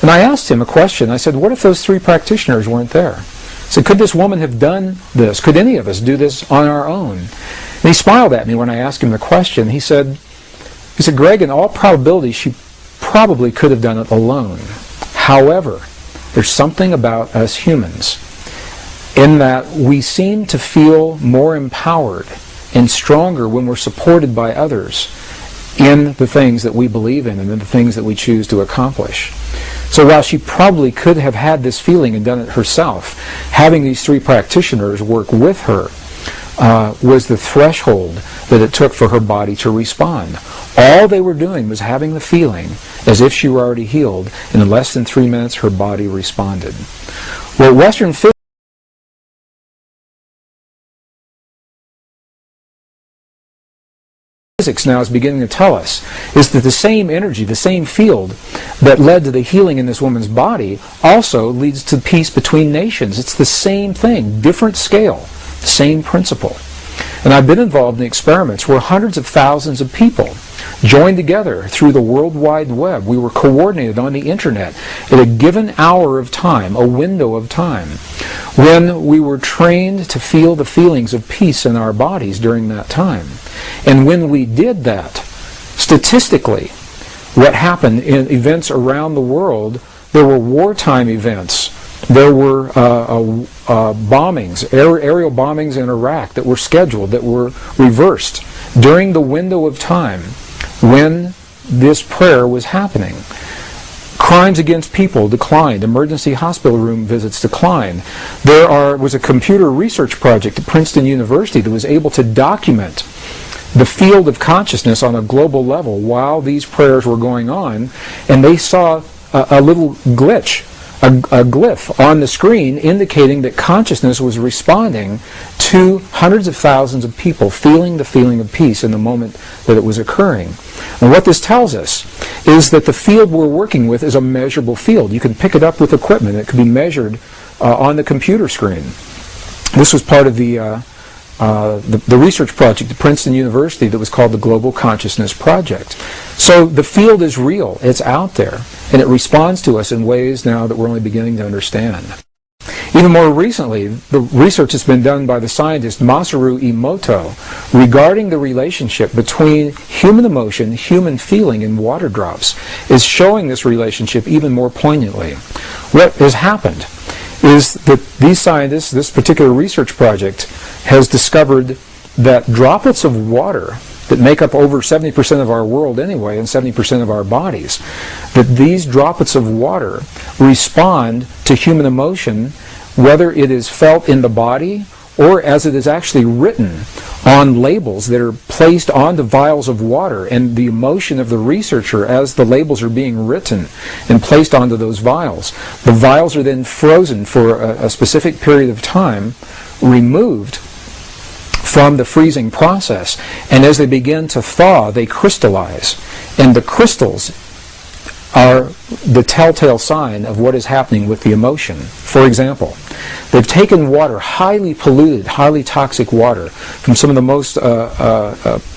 And I asked him a question. I said, what if those 3 practitioners weren't there? I said, could this woman have done this? Could any of us do this on our own? And he smiled at me when I asked him the question. He said, Greg, in all probability, she probably could have done it alone. However, there's something about us humans in that we seem to feel more empowered and stronger when we're supported by others in the things that we believe in and in the things that we choose to accomplish. So while she probably could have had this feeling and done it herself, having these 3 practitioners work with her was the threshold that it took for her body to respond. All they were doing was having the feeling as if she were already healed, and in less than 3 minutes her body responded. Well, Western physics now is beginning to tell us is that the same energy, the same field that led to the healing in this woman's body also leads to peace between nations. It's the same thing, different scale, same principle. And I've been involved in experiments where hundreds of thousands of people joined together through the World Wide Web. We were coordinated on the internet at a given hour of time, a window of time, when we were trained to feel the feelings of peace in our bodies during that time. And when we did that, statistically, what happened in events around the world, there were wartime events. There were bombings, aerial bombings in Iraq that were scheduled, that were reversed during the window of time when this prayer was happening. Crimes against people declined. Emergency hospital room visits declined. There was a computer research project at Princeton University that was able to document the field of consciousness on a global level while these prayers were going on, and they saw a little glitch, a glyph on the screen indicating that consciousness was responding to hundreds of thousands of people feeling the feeling of peace in the moment that it was occurring. And what this tells us is that the field we're working with is a measurable field. You can pick it up with equipment. It can be measured on the computer screen. This was part of the research project at Princeton University that was called the Global Consciousness Project. So the field is real, it's out there, and it responds to us in ways now that we're only beginning to understand. Even more recently, the research has been done by the scientist Masaru Emoto regarding the relationship between human emotion, human feeling, and water drops is showing this relationship even more poignantly. What has happened is that these scientists, this particular research project, has discovered that droplets of water that make up over 70% of our world anyway and 70% of our bodies, that these droplets of water respond to human emotion, whether it is felt in the body or as it is actually written on labels that are placed onto vials of water, and the emotion of the researcher as the labels are being written and placed onto those vials. The vials are then frozen for a specific period of time, removed from the freezing process, and as they begin to thaw, they crystallize. And the crystals are the telltale sign of what is happening with the emotion. For example, they've taken water, highly polluted, highly toxic water, from some of the most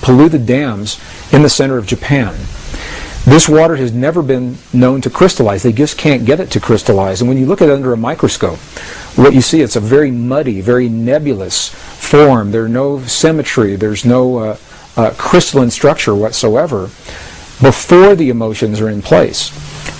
polluted dams in the center of Japan. This water has never been known to crystallize. They just can't get it to crystallize. And when you look at it under a microscope, what you see, it's a very muddy, very nebulous form. There's no symmetry. There's no crystalline structure whatsoever before the emotions are in place.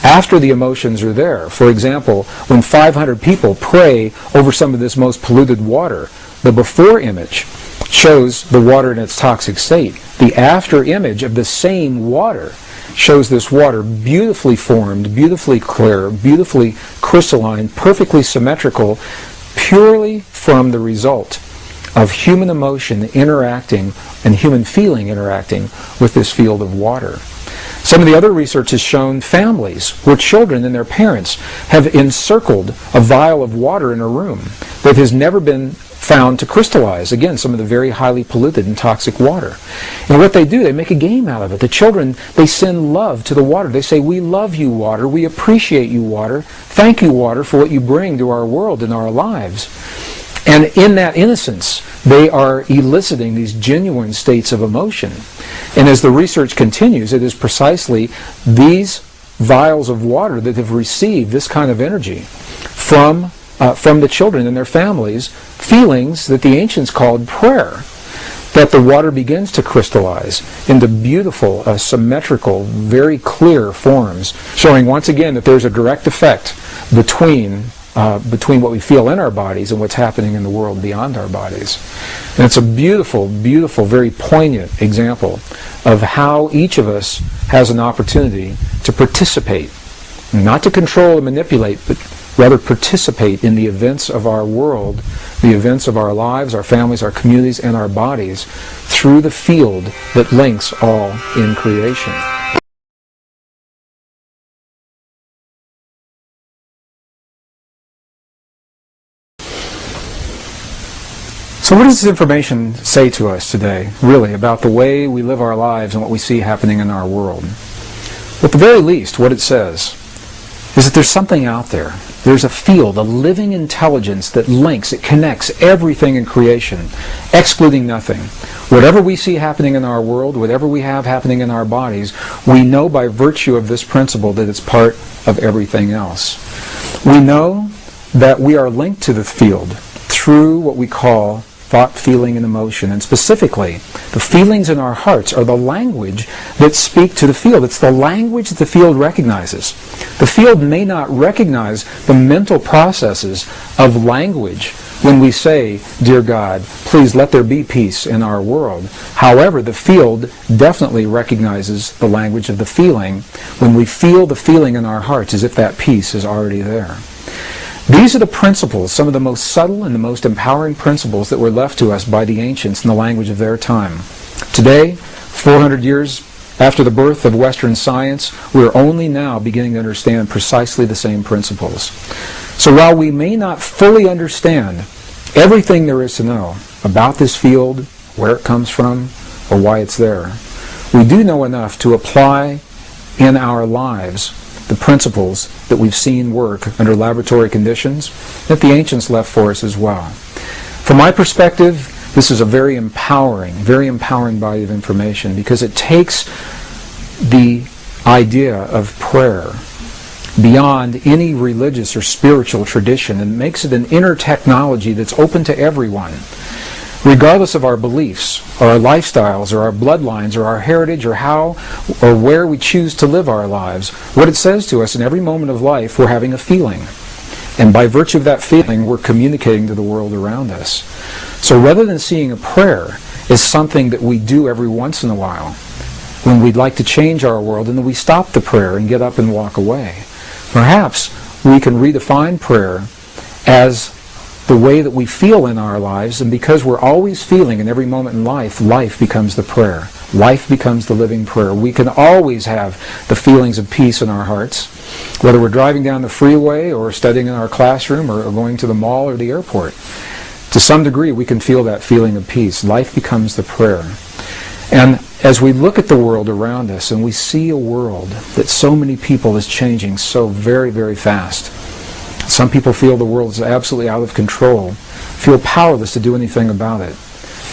After the emotions are there, for example, when 500 people pray over some of this most polluted water, the before image shows the water in its toxic state. The after image of the same water shows this water beautifully formed, beautifully clear, beautifully crystalline, perfectly symmetrical, purely from the result of human emotion interacting and human feeling interacting with this field of water. Some of the other research has shown families where children and their parents have encircled a vial of water in a room that has never been found to crystallize. Again, some of the very highly polluted and toxic water. And what they do, they make a game out of it. The children, they send love to the water. They say, "We love you, water. We appreciate you, water. Thank you, water, for what you bring to our world and our lives." And in that innocence, they are eliciting these genuine states of emotion. And as the research continues, it is precisely these vials of water that have received this kind of energy from the children and their families, feelings that the ancients called prayer, that the water begins to crystallize into beautiful, symmetrical, very clear forms, showing once again that there's a direct effect between what we feel in our bodies and what's happening in the world beyond our bodies. And it's a beautiful, beautiful, very poignant example of how each of us has an opportunity to participate, not to control and manipulate, but rather participate in the events of our world, the events of our lives, our families, our communities, and our bodies through the field that links all in creation. So what does this information say to us today, really, about the way we live our lives and what we see happening in our world? Well, at the very least, what it says is that there's something out there. There's a field, a living intelligence that links, it connects everything in creation, excluding nothing. Whatever we see happening in our world, whatever we have happening in our bodies, we know by virtue of this principle that it's part of everything else. We know that we are linked to the field through what we call thought, feeling, and emotion. And specifically, the feelings in our hearts are the language that speak to the field. It's the language that the field recognizes. The field may not recognize the mental processes of language when we say, "Dear God, please let there be peace in our world." However, the field definitely recognizes the language of the feeling when we feel the feeling in our hearts as if that peace is already there. These are the principles, some of the most subtle and the most empowering principles that were left to us by the ancients in the language of their time. Today, 400 years after the birth of Western science, we're only now beginning to understand precisely the same principles. So while we may not fully understand everything there is to know about this field, where it comes from, or why it's there, we do know enough to apply in our lives the principles that we've seen work under laboratory conditions that the ancients left for us as well. From my perspective, this is a very empowering body of information, because it takes the idea of prayer beyond any religious or spiritual tradition and makes it an inner technology that's open to everyone, regardless of our beliefs or our lifestyles or our bloodlines or our heritage or how or where we choose to live our lives. What it says to us in every moment of life, we're having a feeling. And by virtue of that feeling, we're communicating to the world around us. So rather than seeing a prayer as something that we do every once in a while, when we'd like to change our world, and then we stop the prayer and get up and walk away, perhaps we can redefine prayer as the way that we feel in our lives, and because we're always feeling in every moment in life, life becomes the prayer. Life becomes the living prayer. We can always have the feelings of peace in our hearts, whether we're driving down the freeway or studying in our classroom or going to the mall or the airport. To some degree, we can feel that feeling of peace. Life becomes the prayer. And as we look at the world around us and we see a world that so many people is changing so very, very fast, some people feel the world is absolutely out of control, feel powerless to do anything about it.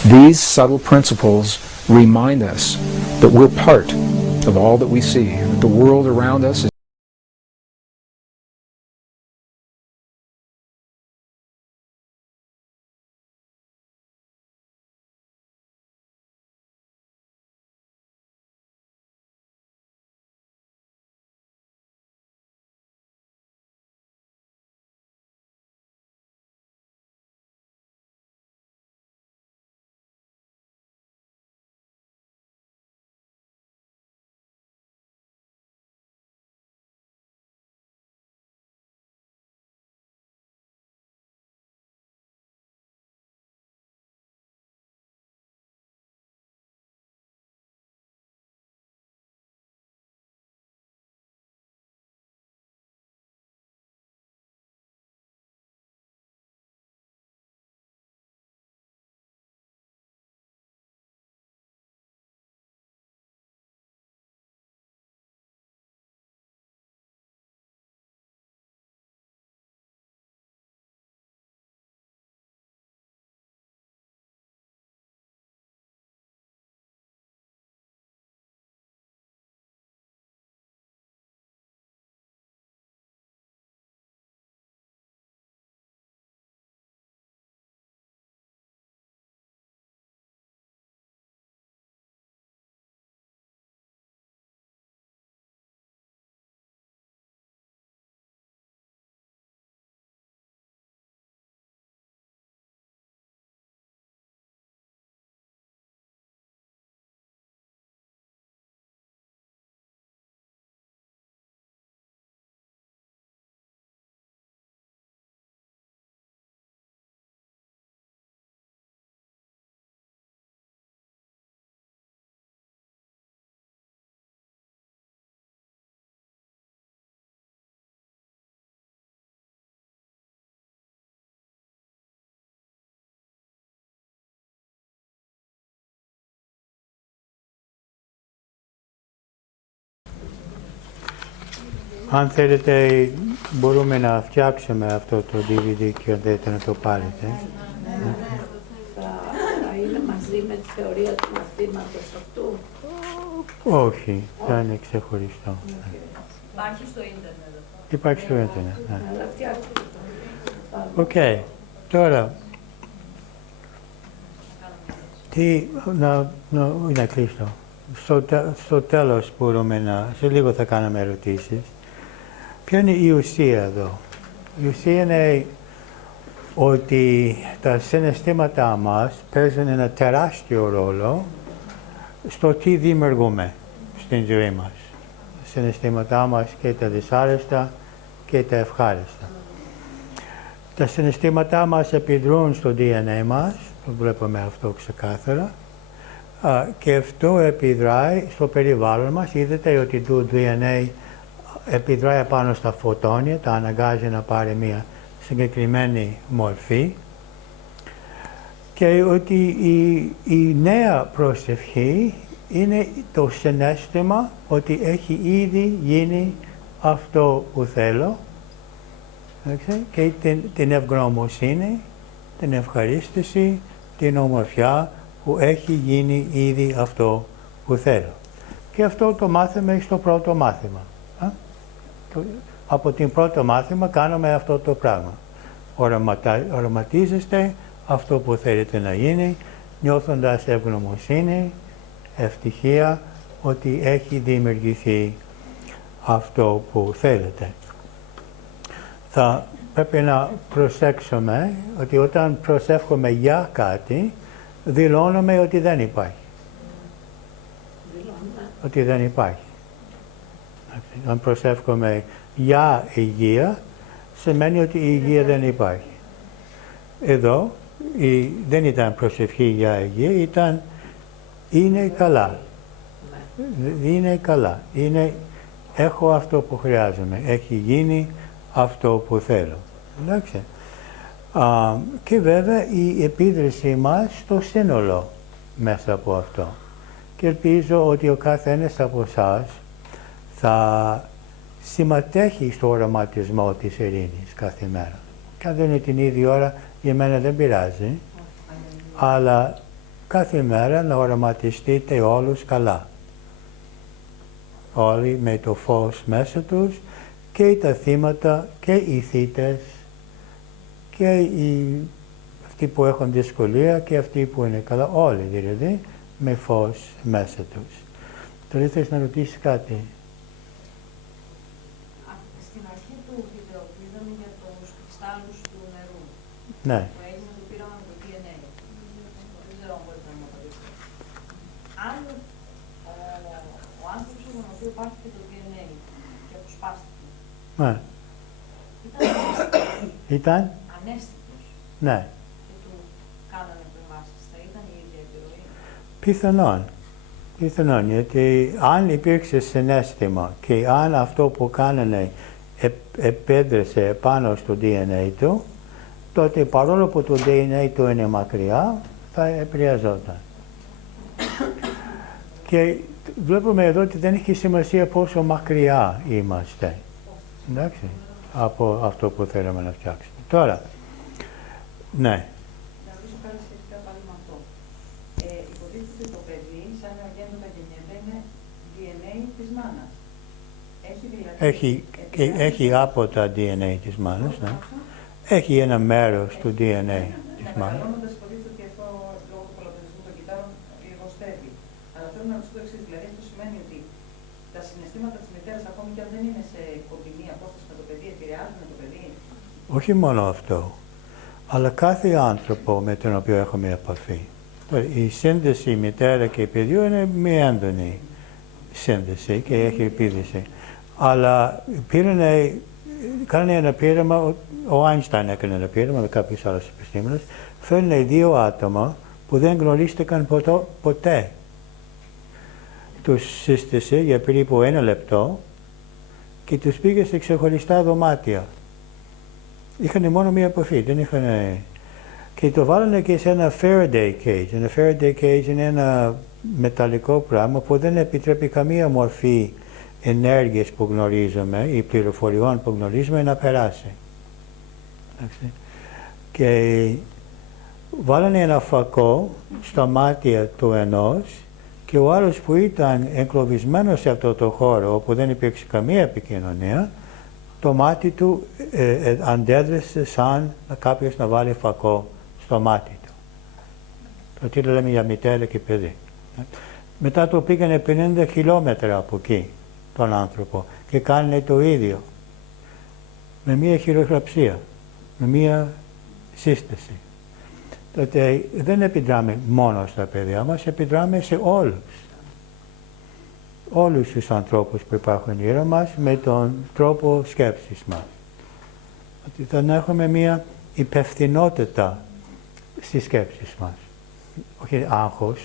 These subtle principles remind us that we're part of all that we see, that the world around us is Αν θέλετε μπορούμε να φτιάξουμε αυτό το DVD και αν θέλετε να το πάρετε. Θα είναι μαζί με τη θεωρία του μαθήματος αυτού. Όχι, θα είναι ξεχωριστό. Υπάρχει στο ίντερνετ. Υπάρχει στο ίντερνετ, ναι. Αλλά φτιάξτε το. Οκ, τώρα, τι, να κλείσω. Στο τέλος μπορούμε σε λίγο θα κάνουμε ερωτήσεις. Ποια είναι η ουσία εδώ? Η ουσία είναι ότι τα συναισθήματά μας παίζουν ένα τεράστιο ρόλο στο τι δημιουργούμε στην ζωή μας. Τα συναισθήματά μας και τα δυσάρεστα και τα ευχάριστα. Τα συναισθήματά μας επιδρούν στο DNA μας, το βλέπουμε αυτό ξεκάθαρα, και αυτό επιδράει στο περιβάλλον μας. Είδατε ότι το DNA επιδράει πάνω στα φωτόνια, τα αναγκάζει να πάρει μια συγκεκριμένη μορφή, και ότι η νέα προσευχή είναι το συναίσθημα ότι έχει ήδη γίνει αυτό που θέλω, και την ευγνωμοσύνη την ευχαρίστηση, την ομορφιά που έχει γίνει ήδη αυτό που θέλω. Και αυτό το μάθαμε στο πρώτο μάθημα. Από την πρώτο μάθημα κάνουμε αυτό το πράγμα. Οραματίζεστε αυτό που θέλετε να γίνει, νιώθοντας ευγνωμοσύνη, ευτυχία ότι έχει δημιουργηθεί αυτό που θέλετε. Θα πρέπει να προσέξουμε ότι όταν προσεύχομαι για κάτι, δηλώνουμε ότι δεν υπάρχει. Ότι δεν υπάρχει. Αν προσεύχομαι για υγεία, σημαίνει ότι η υγεία δεν υπάρχει. Εδώ δεν ήταν προσευχή για υγεία, ήταν είναι καλά. Είναι καλά. Έχω αυτό που χρειάζομαι. Έχει γίνει αυτό που θέλω. Εντάξει. Και βέβαια η επίδραση μας στο σύνολο μέσα από αυτό. Και ελπίζω ότι ο καθένας από εσάς θα συμμετέχει στο οραματισμό της ειρήνης κάθε μέρα. Και αν δεν είναι την ίδια ώρα, για μένα δεν πειράζει, αλλά κάθε μέρα να οραματιστείτε όλους καλά. Όλοι με το φως μέσα τους, και τα θύματα και οι θύτες και αυτοί που έχουν δυσκολία και αυτοί που είναι καλά, όλοι δηλαδή με φως μέσα τους. Τώρα θες να ρωτήσεις κάτι? Στην αρχή του βίντεο που είδαμε για τους κρυστάλλους του νερού, Ναι. που έγινε το πείραμα με το DNA, δεν ξέρω αν μπορείτε να μου απαντήσετε. Αν ο άνθρωπος στον οποίο υπάρχει και το DNA και αποσπάστηκε, Ναι. Ήταν ανέστητος Ναι. και του κάνανε επεμβάσεις, θα ήταν η ίδια επιρροή? Πιθανόν, γιατί αν υπήρξε συναίσθημα και αν αυτό που κάνανε επέδρασε πάνω στο DNA του, τότε παρόλο που το DNA του είναι μακριά, θα επηρεαζόταν. Και βλέπουμε εδώ ότι δεν έχει σημασία πόσο μακριά είμαστε. Εντάξει, από αυτό που θέλουμε να φτιάξουμε. Τώρα, ναι. Να ρωτήσω κάτι σχετικά πάλι με αυτό. Υποτίθεται το παιδί, σαν νεογέννητα γεννιέται, είναι DNA της μάνας. Έχει δηλαδή... Έχει από τα DNA της μάνας, ναι. Έχει ένα μέρος του DNA της μάνας. Μεγαλώνοντας υποτίθεται ότι αυτό λόγω του πολλαπλασιασμού των κυτάρων λιγοστεύει. Αλλά θέλω να ρωτήσω το εξής, δηλαδή αυτό σημαίνει ότι τα συναισθήματα της μητέρας, ακόμη και αν δεν είναι σε κοντινή απόσταση με το παιδί, επηρεάζουν το παιδί? Όχι μόνο αυτό, αλλά κάθε άνθρωπο με τον οποίο έχουμε επαφή. Η σύνδεση μητέρα και παιδιού είναι μια έντονη σύνδεση και έχει επίδυση. Αλλά κάνανε ένα πείραμα, ο Άινστάιν έκανε ένα πείραμα με κάποιους άλλους επιστήμονες, φέρνει δύο άτομα που δεν γνωρίστηκαν ποτέ. Τους σύστησε για περίπου 1 λεπτό και τους πήγε σε ξεχωριστά δωμάτια. Είχαν μόνο μία επαφή, δεν είχαν... Και το βάλανε και σε ένα Faraday cage. Ένα Faraday cage είναι ένα μεταλλικό πράγμα που δεν επιτρέπει καμία μορφή ενέργειας που γνωρίζουμε ή πληροφοριών που γνωρίζουμε να περάσει. Και βάλανε ένα φακό στα μάτια του ενός και ο άλλος που ήταν εγκλωβισμένος σε αυτό το χώρο όπου δεν υπήρξε καμία επικοινωνία, το μάτι του αντέδρασε σαν κάποιος να βάλει φακό στο μάτι του. Το τι λέμε για μητέρα και παιδί. Μετά το πήγανε 50 χιλιόμετρα από εκεί τον άνθρωπο και κάνανε το ίδιο. Με μία χειρογραψία, με μία σύσταση. Τότε δεν επιδράμε μόνο στα παιδιά μας, επιδράμε σε όλους. Όλους τους ανθρώπους που υπάρχουν γύρω μας με τον τρόπο σκέψης μας. Ότι θα έχουμε μία υπευθυνότητα στις σκέψεις μας. Όχι άγχος,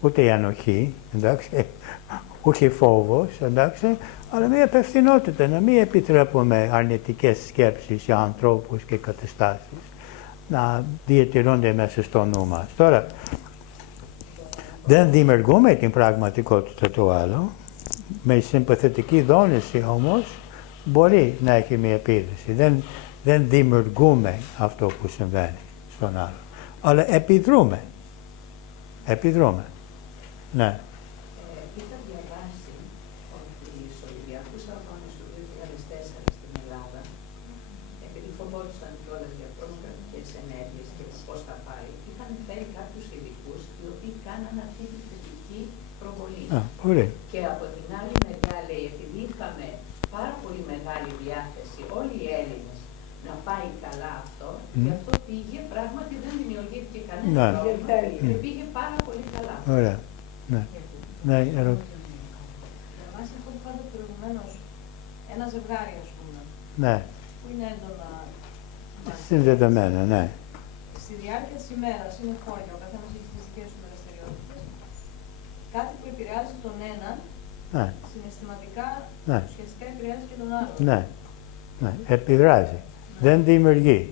ούτε ανοχή, εντάξει, όχι φόβος, εντάξει, αλλά μία υπευθυνότητα, να μην επιτρέπουμε αρνητικές σκέψεις για ανθρώπους και καταστάσεις να διατηρούνται μέσα στο νου μας. Τώρα, δεν δημιουργούμε την πραγματικότητα του άλλου, με συμπαθητική δόνηση όμως μπορεί να έχει μια επίδραση. Δεν δημιουργούμε αυτό που συμβαίνει στον άλλο. Αλλά επιδρούμε. Επιδρούμε. Ναι. Είχα διαβάσει ότι στους Ολυμπιακούς Αγώνες του 2004 στην Ελλάδα, επειδή φοβόντουσαν κιόλας για τρομοκρατικές ενέργειες και πώς θα πάει, είχαν φέρει κάποιους ειδικούς οι οποίοι κάναν αυτή τη θετική προβολή. Πολύ. Και από την άλλη μεριά, λέει, επειδή είχαμε πάρα πολύ μεγάλη διάθεση όλοι οι Έλληνες να πάει καλά αυτό, γι' αυτό πήγε, πράγματι δεν δημιουργήθηκε κανένα πρόβλημα και πήγε πάρα πολύ καλά. Ωραία. Ναι. Ναι, ερώτηση. Διαβάσει αυτό που είπατε προηγουμένως, ένα ζευγάρι, ας πούμε, Ναι. που είναι έντονα Συνδεδεμένα, ναι. στη διάρκεια της ημέρας, είναι χώρια, ο καθένας έχει τις δικές του δραστηριότητες. Κάτι που επηρεάζει τον έναν, Ναι. συναισθηματικά, Ναι. ουσιαστικά επηρεάζει και τον άλλον. Ναι. Ναι. Επιδράζει. Δεν δημιουργεί.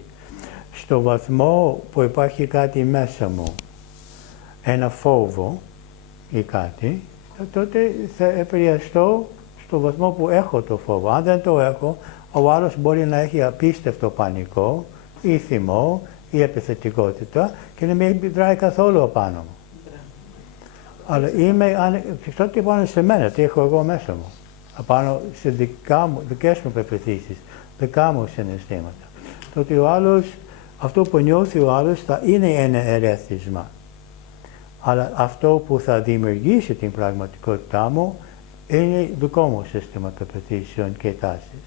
Στο βαθμό που υπάρχει κάτι μέσα μου, ένα φόβο ή κάτι, τότε θα επηρεαστώ στο βαθμό που έχω το φόβο. Αν δεν το έχω, ο άλλος μπορεί να έχει απίστευτο πανικό ή θυμό ή επιθετικότητα και να μην επιδράει καθόλου απάνω μου. Αλλά τότε πάνω σε μένα, τι έχω εγώ μέσα μου. Απάνω σε δικές μου πεποιθήσεις, δικά μου συναισθήματα. Τότε ο άλλος, αυτό που νιώθει ο άλλος θα είναι ένα ερέθισμα. Αλλά αυτό που θα δημιουργήσει την πραγματικότητά μου είναι δικό μου σύστημα πεποιθήσεων και τάσεις.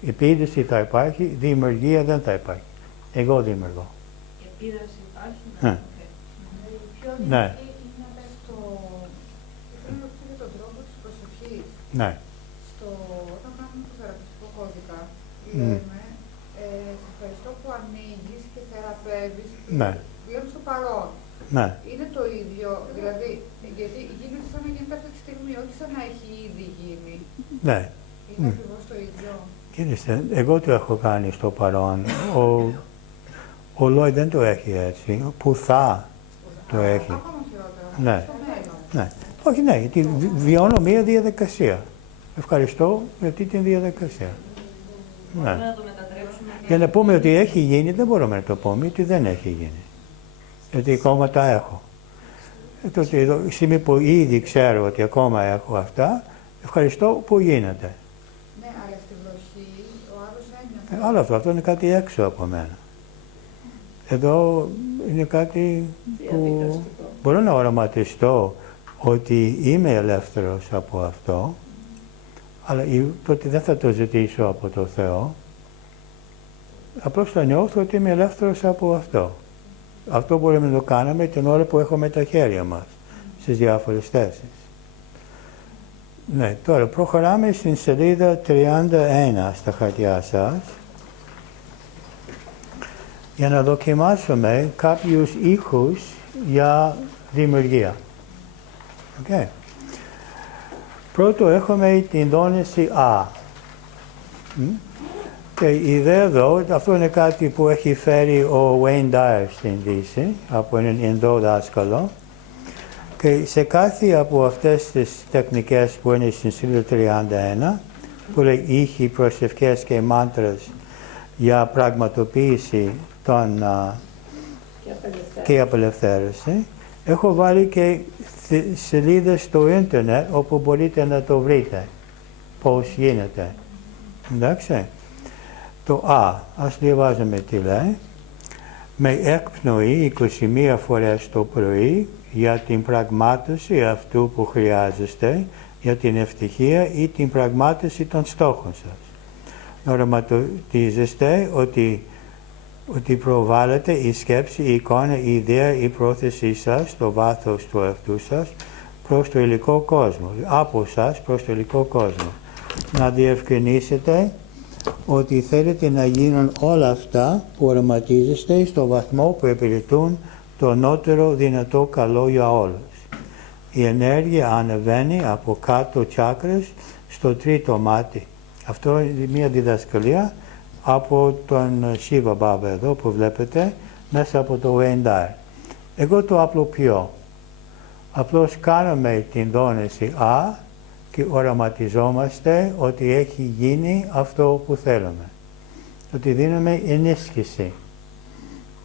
Η επίδραση θα υπάρχει, δημιουργία δεν θα υπάρχει. Εγώ δημιουργώ. Η επίδραση υπάρχει, Ναι. Πιο Ναι. δυνατή είναι στο... Θέλω να ρωτήσω τον τρόπο της προσοχής. Ναι. Όταν κάνουμε το θεραπευτικό κώδικα, λέμε σε ευχαριστώ που ανοίγεις και θεραπεύεις. Ναι. Λέμε στο παρόν. Ναι. Είναι το ίδιο, δηλαδή, γιατί γίνεται σαν να γίνεται αυτή τη στιγμή, όχι σαν να έχει ήδη γίνει. Ναι. Είναι ακριβώς το ίδιο. Κύριε, εγώ το έχω κάνει στο παρόν. Ο Λόι δεν το έχει έτσι. Που θα το έχει. Ακόμα χειρότερα. Ναι. Στο μέλλον. Ναι. Όχι, ναι, γιατί βιώνω μία διαδικασία. Ευχαριστώ για αυτή την διαδικασία. Ναι. Μπορούμε να το μετατρέψουμε. Για να πούμε ότι έχει γίνει, δεν μπορούμε να το πούμε ότι δεν έχει γίνει. Γιατί ακόμα τα έχω. Τότε εδώ, η στιγμή που ήδη ξέρω ότι ακόμα έχω αυτά, ευχαριστώ που γίνεται. Ναι, αλλά στη βροχή ο άλλος ένιωθε. Άλλο αυτό είναι κάτι έξω από μένα. Εδώ είναι κάτι που μπορώ να οραματιστώ ότι είμαι ελεύθερος από αυτό, αλλά τότε δεν θα το ζητήσω από το Θεό. Απλώς θα νιώθω ότι είμαι ελεύθερος από αυτό. Αυτό μπορούμε να το κάνουμε την ώρα που έχουμε τα χέρια μας στις διάφορες θέσεις. Ναι, τώρα προχωράμε στην σελίδα 31 στα χαρτιά σας για να δοκιμάσουμε κάποιους ήχους για δημιουργία. Okay. Πρώτο έχουμε την δόνηση Α. Και η ιδέα εδώ, αυτό είναι κάτι που έχει φέρει ο Wayne Dyer στην Δύση, από έναν Ινδό δάσκαλο. Και σε κάθε από αυτές τις τεχνικές που είναι στην σελίδα 31, που λέει ήχοι, προσευχές και μάντρες για πραγματοποίηση και απελευθέρωση, έχω βάλει και σελίδες στο ίντερνετ όπου μπορείτε να το βρείτε, πώς γίνεται. Εντάξει. Το Α, ας διαβάζουμε τι λέει. Με εκπνοή 21 φορές το πρωί για την πραγμάτωση αυτού που χρειάζεστε, για την ευτυχία ή την πραγμάτωση των στόχων σας. Να οραματίζεστε ότι προβάλλεται η σκέψη, η εικόνα, η ιδέα, η πρόθεσή σας στο βάθος του εαυτού σας προς το υλικό κόσμο, από σας προς το υλικό κόσμο. Να διευκρινίσετε ότι θέλετε να γίνουν όλα αυτά που οραματίζεστε στο βαθμό που υπηρετούν το ανώτερο δυνατό καλό για όλους. Η ενέργεια ανεβαίνει από κάτω τσάκρες στο τρίτο μάτι. Αυτό είναι μια διδασκαλία από τον Σίβα Μπάμπα εδώ που βλέπετε μέσα από το Wayne. Εγώ το απλοποιώ. Απλώς κάνουμε την δόνηση Α και οραματιζόμαστε ότι έχει γίνει αυτό που θέλουμε. Ότι δίνουμε ενίσχυση.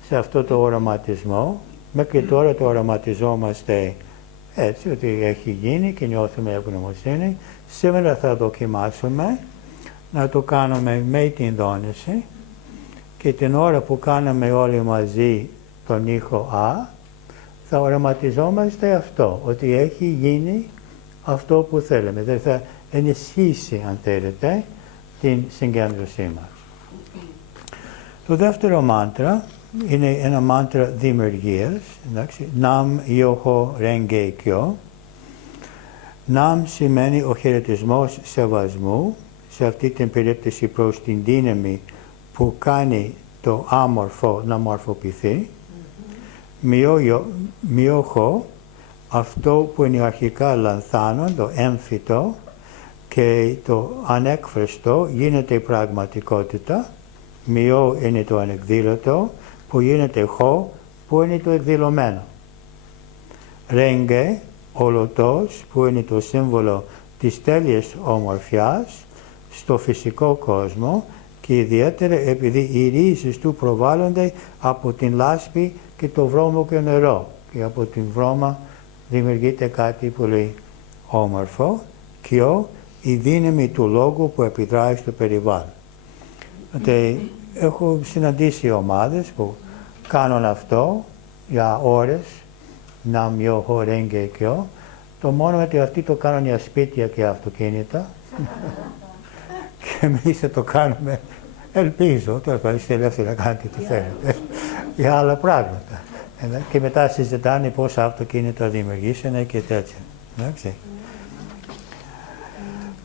σε αυτό το οραματισμό. Μέχρι τώρα το οραματιζόμαστε έτσι, ότι έχει γίνει και νιώθουμε ευγνωμοσύνη. Σήμερα θα δοκιμάσουμε να το κάνουμε με την δόνηση και την ώρα που κάνουμε όλοι μαζί τον ήχο Α, θα οραματιζόμαστε αυτό, ότι έχει γίνει αυτό που θέλουμε. Δηλαδή θα ενισχύσει, αν θέλετε, την συγκέντρωσή μας. Το δεύτερο μάντρα είναι ένα μάντρα δημιουργίας. Ναμ Ιοχο Ρέγγε Κιο. Ναμ σημαίνει ο χαιρετισμός σεβασμού, σε αυτή την περίπτωση προς την δύναμη που κάνει το άμορφο να μορφοποιηθεί. Μιόχο, αυτό που είναι αρχικά λανθάνον, το έμφυτο και το ανέκφραστο γίνεται πραγματικότητα. Μιό είναι το ανεκδήλωτο που γίνεται χω που είναι το εκδηλωμένο. Ρέγγε, ολωτός που είναι το σύμβολο της τέλειας ομορφιάς στο φυσικό κόσμο και ιδιαίτερα επειδή οι ρίζες του προβάλλονται από την λάσπη και το βρώμο και νερό και από την βρώμα δημιουργείται κάτι πολύ όμορφο και η δύναμη του λόγου που επιδράει στο περιβάλλον. Έχω συναντήσει ομάδες που κάνουν αυτό για ώρες, να μειώχω ρέγγε και το μόνο είναι ότι αυτοί το κάνουν για σπίτια και αυτοκίνητα και εμείς θα το κάνουμε, ελπίζω, τώρα είστε ελεύθεροι να κάνετε τι θέλετε, για άλλα πράγματα. Και μετά συζητάνε πόσα αυτοκίνητα δημιουργήσανε και τέτοια.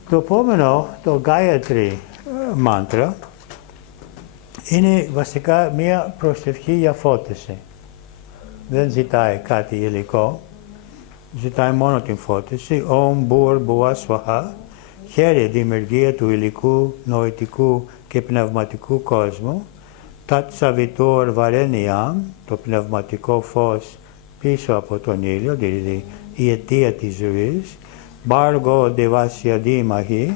Το επόμενο, το Gayatri μάντρα, είναι βασικά μία προσευχή για φώτιση. Δεν ζητάει κάτι υλικό, ζητάει μόνο την φώτιση. Om Bhur Bhuva Swaha, χαίρει δημιουργία του υλικού, νοητικού και πνευματικού κόσμου. Tat Savitur Varenyam, το πνευματικό φως πίσω από τον ήλιο, δηλαδή η αιτία της ζωής. Bhargo Devasya Dhimahi,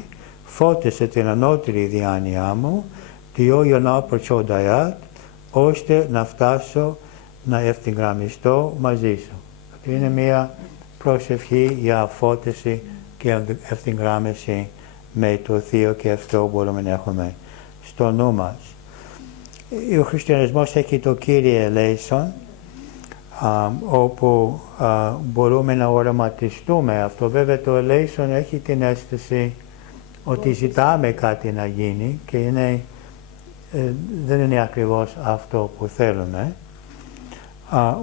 φώτισε την ανώτερη διάνοιά μου. Τιό Ιωνά Προτσοδայάτ, ώστε να φτάσω να ευθυγραμμιστώ μαζί σου. Είναι μια προσευχή για φώτιση και ευθυγράμμιση με το Θείο και αυτό μπορούμε να έχουμε στο νου μας. Ο χριστιανισμός έχει το Κύριε Ελέησον, όπου μπορούμε να οραματιστούμε αυτό. Βέβαια το Ελέησον έχει την αίσθηση ότι ζητάμε κάτι να γίνει και είναι, δεν είναι ακριβώς αυτό που θέλουμε.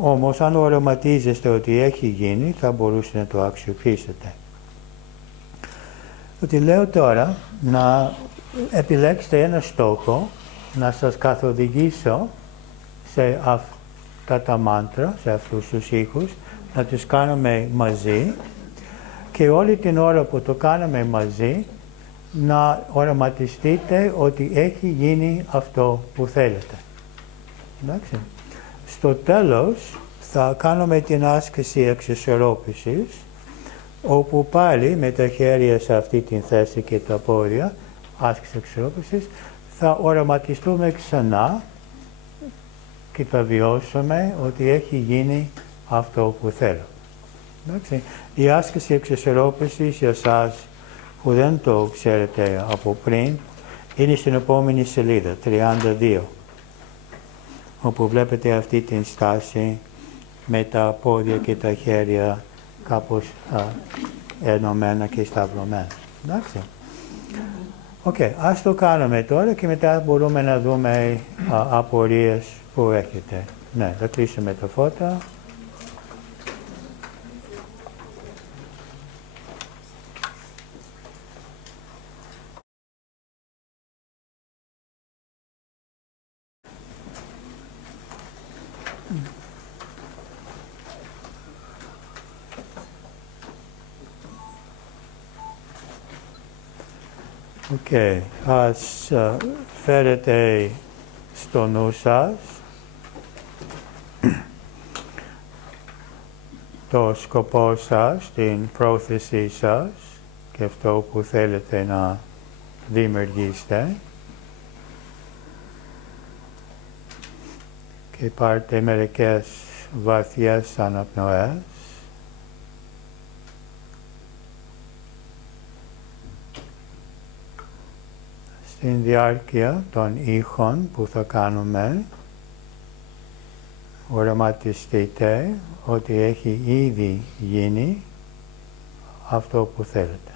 Όμως αν οραματίζεστε ότι έχει γίνει θα μπορούσατε να το αξιοποιήσετε. Ότι λέω τώρα να επιλέξετε ένα στόχο, να σας καθοδηγήσω σε αυτά τα μάντρα, σε αυτούς τους ήχους, να τους κάνουμε μαζί και όλη την ώρα που το κάνουμε μαζί να οραματιστείτε ότι έχει γίνει αυτό που θέλετε. Εντάξει. Στο τέλος θα κάνουμε την άσκηση εξισορρόπησης, όπου πάλι με τα χέρια σε αυτή την θέση και τα πόδια, άσκηση εξισορρόπησης, θα οραματιστούμε ξανά και θα βιώσουμε ότι έχει γίνει αυτό που θέλω. Εντάξει. Η άσκηση εξισορρόπησης για εσάς που δεν το ξέρετε από πριν, είναι στην επόμενη σελίδα, 32, όπου βλέπετε αυτή την στάση με τα πόδια και τα χέρια κάπως ενωμένα και σταυρωμένα. Εντάξει. Ας το κάνουμε τώρα και μετά μπορούμε να δούμε απορίες που έχετε. Ναι, θα κλείσουμε τα φώτα. Ας φέρετε στο νου σας το σκοπό σας, την πρόθεσή σας και αυτό που θέλετε να δημιουργήσετε και πάρτε μερικές βαθιές αναπνοές. Στην διάρκεια των ήχων που θα κάνουμε, οραματιστείτε ότι έχει ήδη γίνει αυτό που θέλετε.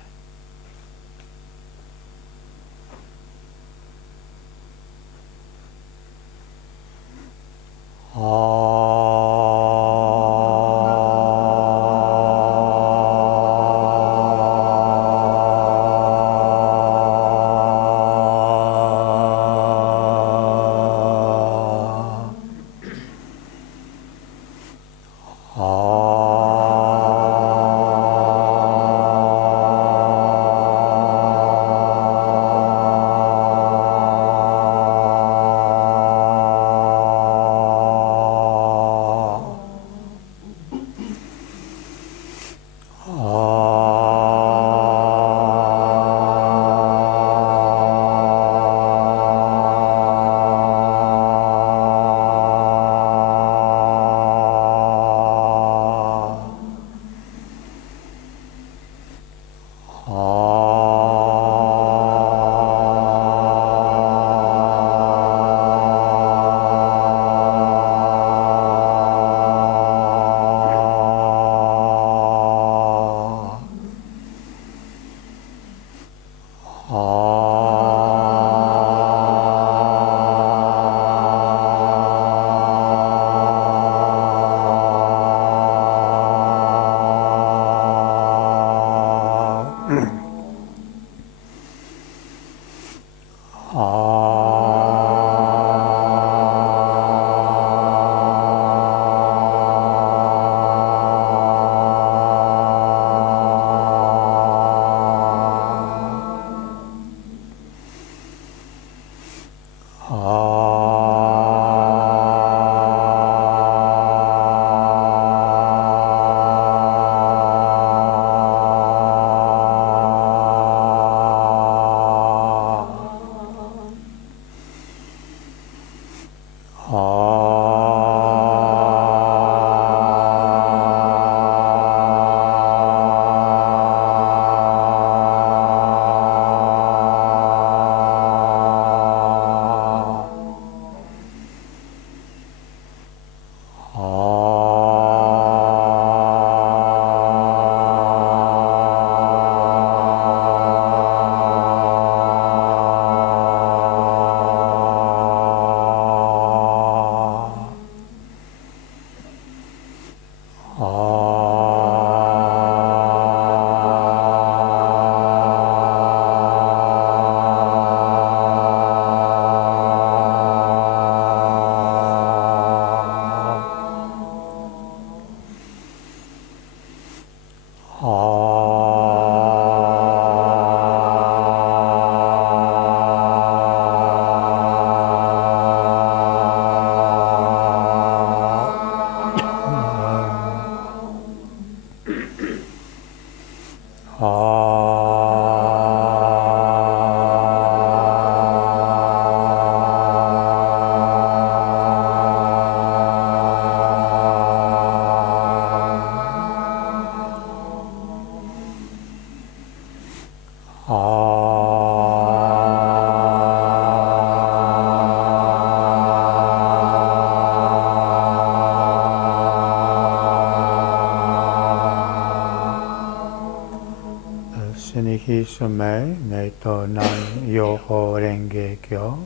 Συνεχίσουμε με το Ναν Ιωχο Ρέγγε Κιο,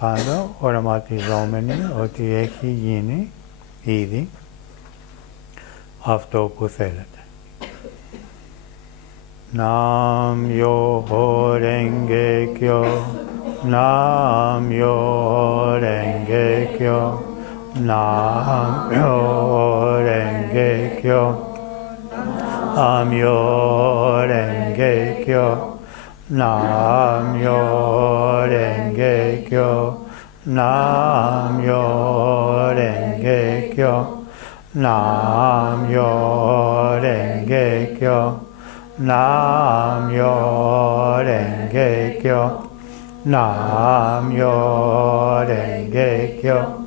πάντα οραματιζόμενοι ότι έχει γίνει ήδη αυτό που θέλετε. Nam Yoho Renge Kyo, Nam Yoho Renge Kyo, Nam Yoho Renge Kyo, Nam Yoho Renge Kyo, Nam Yoho Renge Kyo, Nam Yoho Renge Kyo, Nam Yoho Renge Kyo, Nam Yoho Renge Kyo, Nam Yoho Renge Kyo,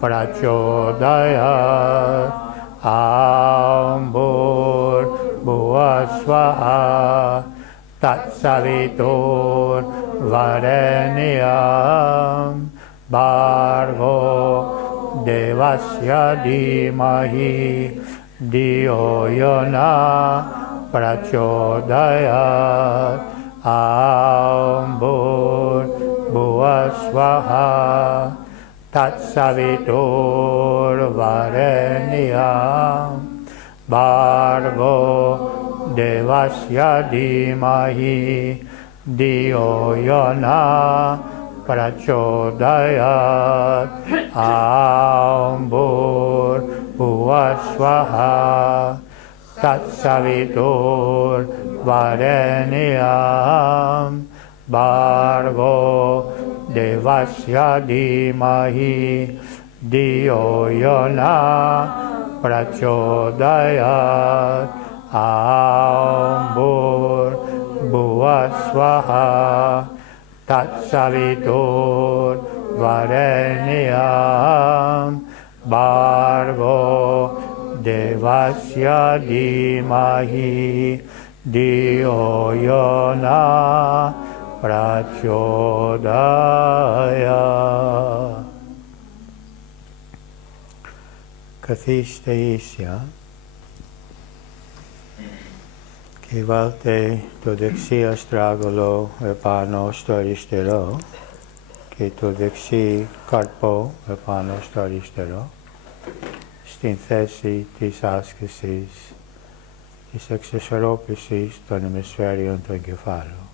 prachodayat ambur bhuasvaha tatsavitur vareniyam bhargo devasya dhimahi dhiyo yona prachodayat ambur bhuasvaha tatsavitur vareniyam bhargo devasya dhimahi dhiyo yona prachodayat ambur bhuasvaha tatsavitur vareniyam bhargo devasya dhimahi dhiyo yona prachodayat ambur bhuasvaha tatsavitur vareniyam bhargo devasya dhimahi dhiyo yona prachodayat. Καθίστε ίσια και βάλτε το δεξί αστράγαλο επάνω στο αριστερό και το δεξί καρπό επάνω στο αριστερό στην θέση της άσκησης της εξισορρόπησης των ημισφαίριων του εγκεφάλου.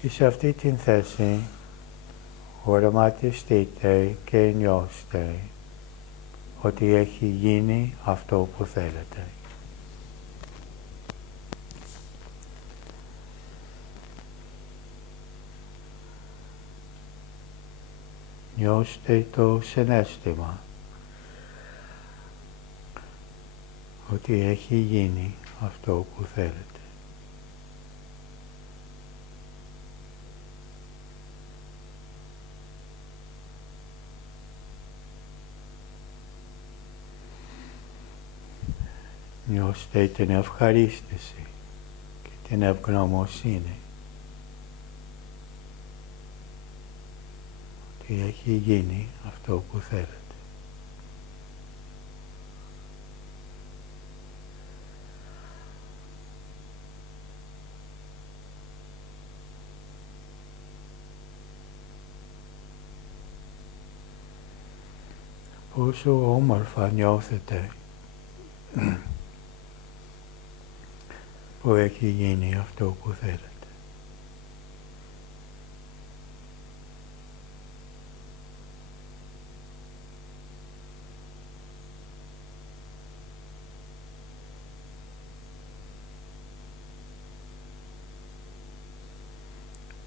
Και σε αυτή την θέση οραματιστείτε και νιώστε ότι έχει γίνει αυτό που θέλετε. Νιώστε το συναίσθημα ότι έχει γίνει αυτό που θέλετε. Νιώστε την ευχαρίστηση και την ευγνωμοσύνη ότι έχει γίνει αυτό που θέλετε. Πόσο όμορφα νιώθετε που έχει γίνει αυτό που θέλετε.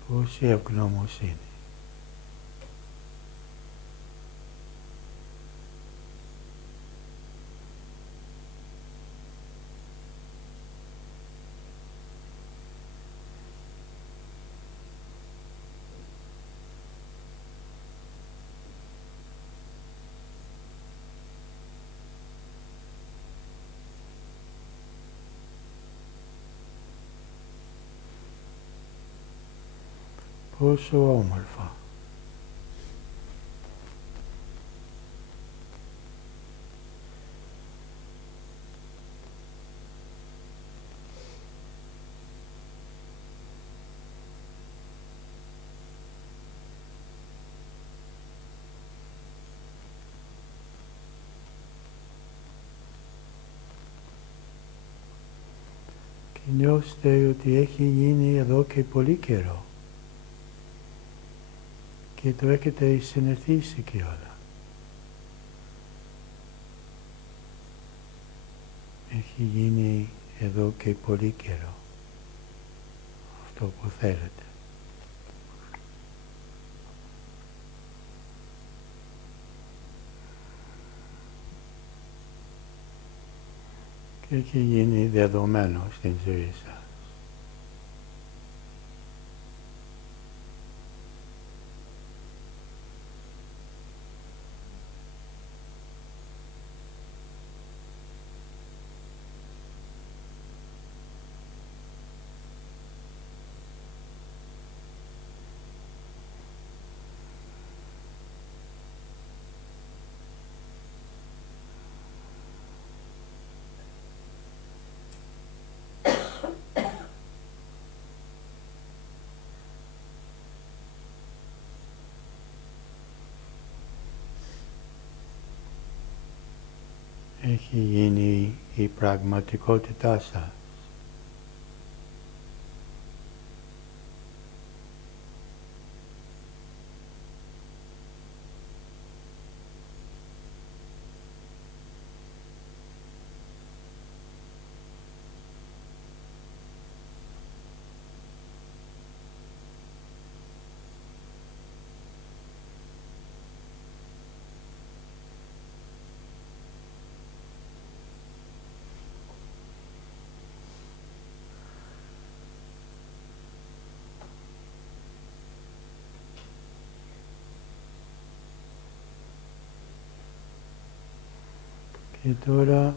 Πόση ευγνωμοσύνη. Πόσο όμορφα. Και νιώστε ότι έχει γίνει εδώ και πολύ καιρό. Και το έχετε συνηθίσει κιόλα. Έχει γίνει εδώ και πολύ καιρό αυτό που θέλετε. Και έχει γίνει δεδομένο στην ζωή σας. έχει γίνει η πραγματικότητά σας. Και τώρα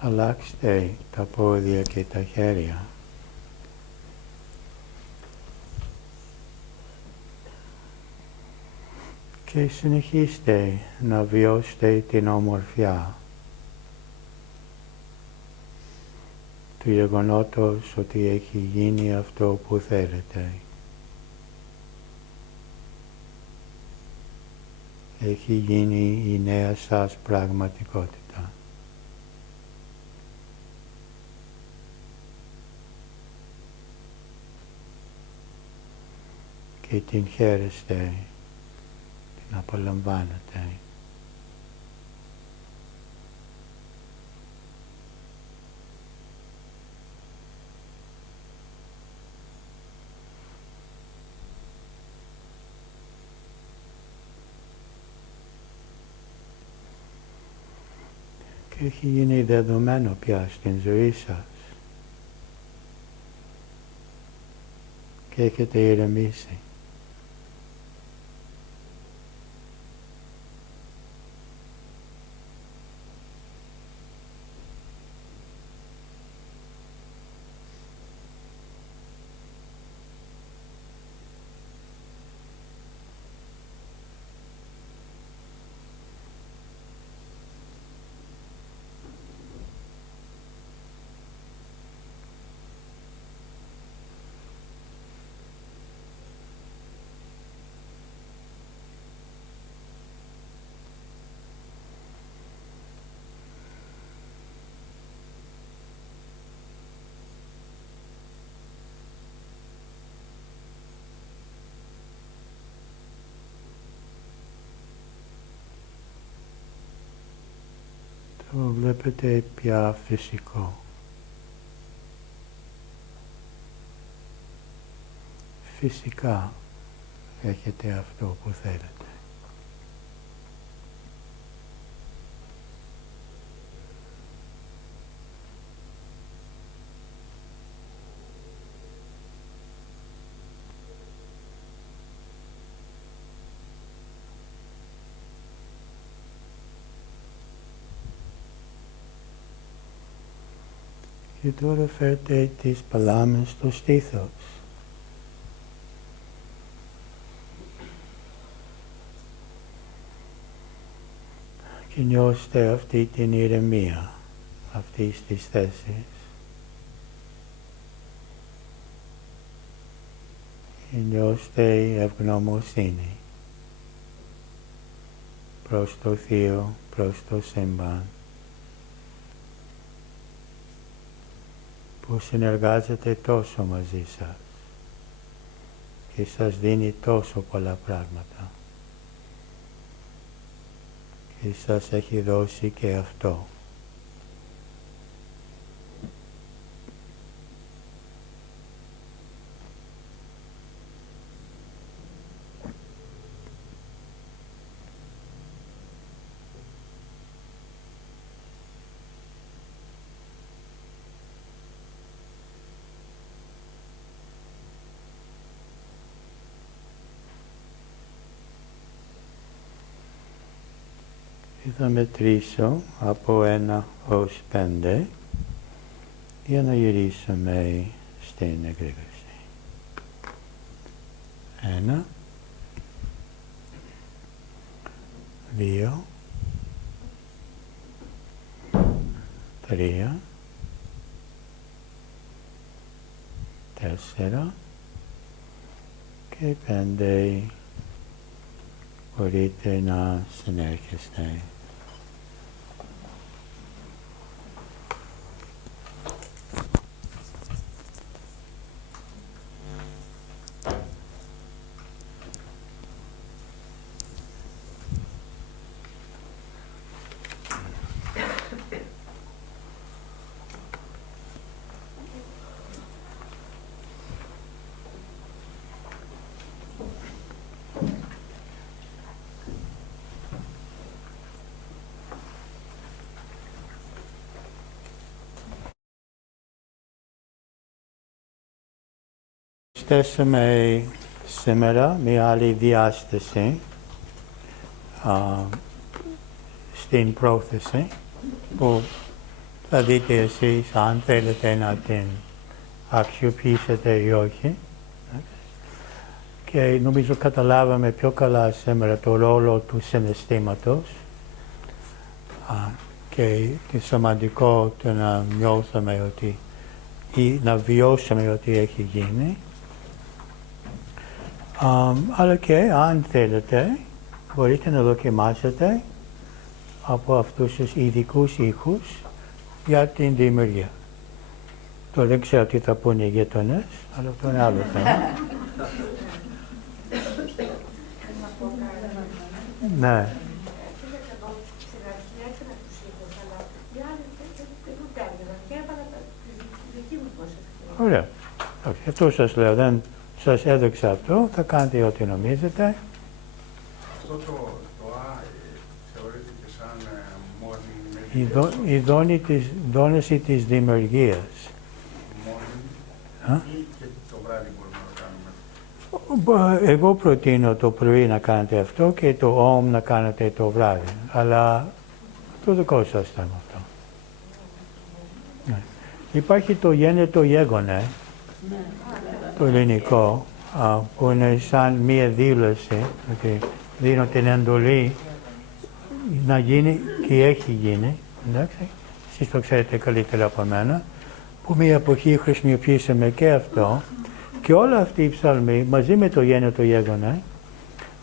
αλλάξτε τα πόδια και τα χέρια. Και συνεχίστε να βιώσετε την ομορφιά του γεγονότος ότι έχει γίνει αυτό που θέλετε. Έχει γίνει η νέα σας πραγματικότητα. Και την χαίρεστε, την απολαμβάνετε. Και έχει γίνει δεδομένο πια στην ζωή σας. Και έχετε ηρεμήσει. Το βλέπετε πια φυσικό. Φυσικά έχετε αυτό που θέλετε. Και τώρα φέρτε τις παλάμες στο στήθος. Και νιώστε αυτή την ηρεμία, αυτής της θέσης. Και νιώστε ευγνωμοσύνη προς το Θείο, προς το Σύμπαν, που συνεργάζεται τόσο μαζί σας και σας δίνει τόσο πολλά πράγματα και σας έχει δώσει και αυτό. Θα μετρήσω από 1 ως 5 για να γυρίσουμε στην εγρήγορση. 1, 2, 3, 4 και 5. Μπορείτε να συνέρχεστε. προσθέσουμε σήμερα μια άλλη διάσταση στην πρόθεση που θα δείτε εσείς αν θέλετε να την αξιοποιήσετε ή όχι. Και νομίζω καταλάβαμε πιο καλά σήμερα το ρόλο του συναισθήματος και το σημαντικό το να νιώθουμε ότι ή να βιώσουμε ότι έχει γίνει. Αλλά και αν θέλετε μπορείτε να δοκιμάσετε από αυτούς τους ειδικούς ήχους για την δημιουργία. Τώρα δεν ξέρω τι θα πούνε οι γείτονες, αλλά αυτό είναι άλλο θέμα. Ναι. Ωραία. Αυτό σας λέω, δεν σας έδειξα αυτό, θα κάνετε ό,τι νομίζετε. Αυτό το θεωρείται και σαν morning Η δόνηση της δημιουργίας. morning ή και το βράδυ μπορούμε να το κάνουμε. Εγώ προτείνω το πρωί να κάνετε αυτό και το OM να κάνετε το βράδυ, αλλά το δικό σας θέμα αυτό. Υπάρχει το γένετο γέγονε, το ελληνικό, που είναι σαν μία δήλωση, ότι δίνω την εντολή να γίνει και έχει γίνει, εντάξει, εσείς το ξέρετε καλύτερα από μένα, που μία εποχή χρησιμοποιήσαμε και αυτό, και όλα αυτοί οι ψαλμοί μαζί με το γένετο γέγονε,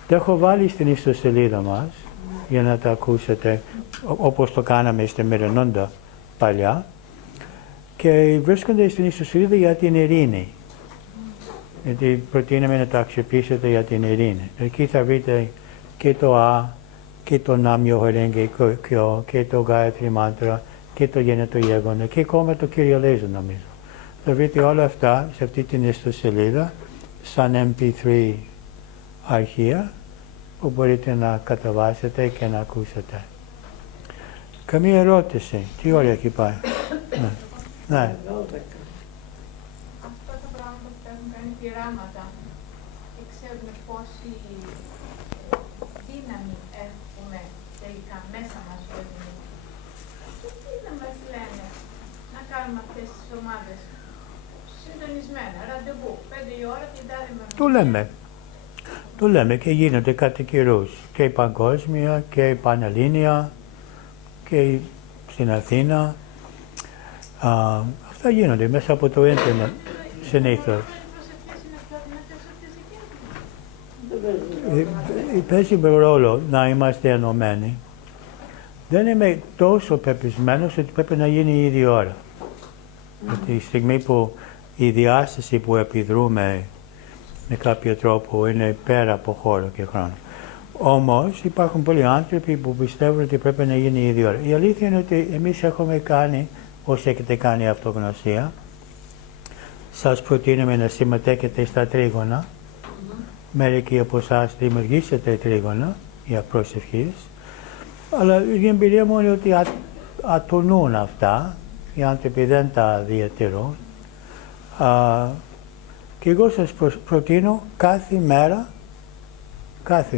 τα έχω βάλει στην ιστοσελίδα μας για να τα ακούσετε όπως το κάναμε στη Μερενόντα παλιά, και βρίσκονται στην ιστοσελίδα για την ειρήνη. Γιατί προτείναμε να τα αξιοποιήσετε για την ειρήνη. Εκεί θα βρείτε και το Α, και το Νάμιο Χορέγγε και το Γκάιατρι Μάντρα και το γένετο γέγονε και ακόμα το Κυριολέζο νομίζω. Θα βρείτε όλα αυτά σε αυτή την ιστοσελίδα σαν MP3 αρχεία που μπορείτε να καταβάσετε και να ακούσετε. Καμία ερώτηση? Τι ώρα έχει πάει? Ναι. Αυτά τα πράγματα που έχουν κάνει πειράματα και ξέρουμε πόση δύναμη έχουμε τελικά μέσα μας όλοι. Τι να μας λένε να κάνουμε αυτές τις ομάδες συντονισμένα, ραντεβού, 5 η ώρα την τάδε μέρα. Το λέμε και γίνονται κατά καιρούς και η παγκόσμια και η πανελλήνια και στην Αθήνα. Αυτά γίνονται μέσα από το ίντερνετ συνήθως. Παίζει ρόλο να είμαστε ενωμένοι. Δεν είμαι τόσο πεπισμένος ότι πρέπει να γίνει η ίδια ώρα. Τη στιγμή που η διάσταση που επιδρούμε με κάποιο τρόπο είναι πέρα από χώρο και χρόνο. Όμως υπάρχουν πολλοί άνθρωποι που πιστεύουν ότι πρέπει να γίνει η ίδια ώρα. Η αλήθεια είναι ότι εμείς έχουμε κάνει, όσοι έχετε κάνει αυτογνωσία, σας προτείνουμε να συμμετέχετε στα τρίγωνα. Μερικοί από εσάς δημιουργήσετε τρίγωνα για προσευχής, αλλά η εμπειρία μου είναι ότι ατονούν αυτά, οι άνθρωποι δεν τα διατηρούν. Και εγώ σας προτείνω κάθε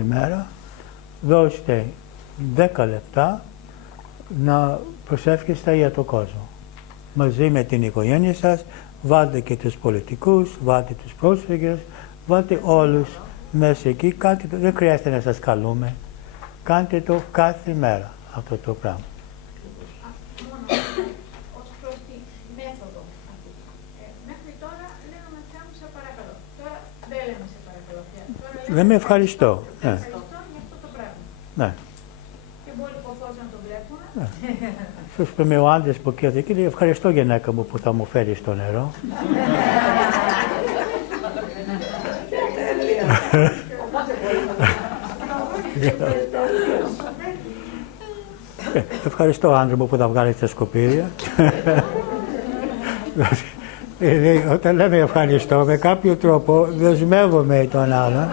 μέρα δώστε 10 λεπτά να προσεύχεστε για τον κόσμο. Μαζί με την οικογένεια σας, βάλτε και τους πολιτικούς, βάλτε τους πρόσφυγες, βάλτε όλους μέσα εκεί, κάντε το, δεν χρειάζεται να σας καλούμε. Κάντε το κάθε μέρα αυτό το πράγμα. Μόνο ως προς τη μέθοδο αυτή. Μέχρι τώρα λέγαμε πια σε παρακαλώ. Τώρα δεν λέμε σε παρακαλώ πια. Δεν με ευχαριστώ. Ευχαριστώ για αυτό το πράγμα. Ναι. Και μπορεί ο φως να το βλέπουμε. Ίσως πούμε ο άντρας που εκεί λέει ευχαριστώ γυναίκα μου που θα μου φέρει στο νερό. Ευχαριστώ άντρα μου που θα βγάλει τα σκουπίδια. Όταν λέμε ευχαριστώ, με κάποιο τρόπο δεσμεύομαι τον άλλον.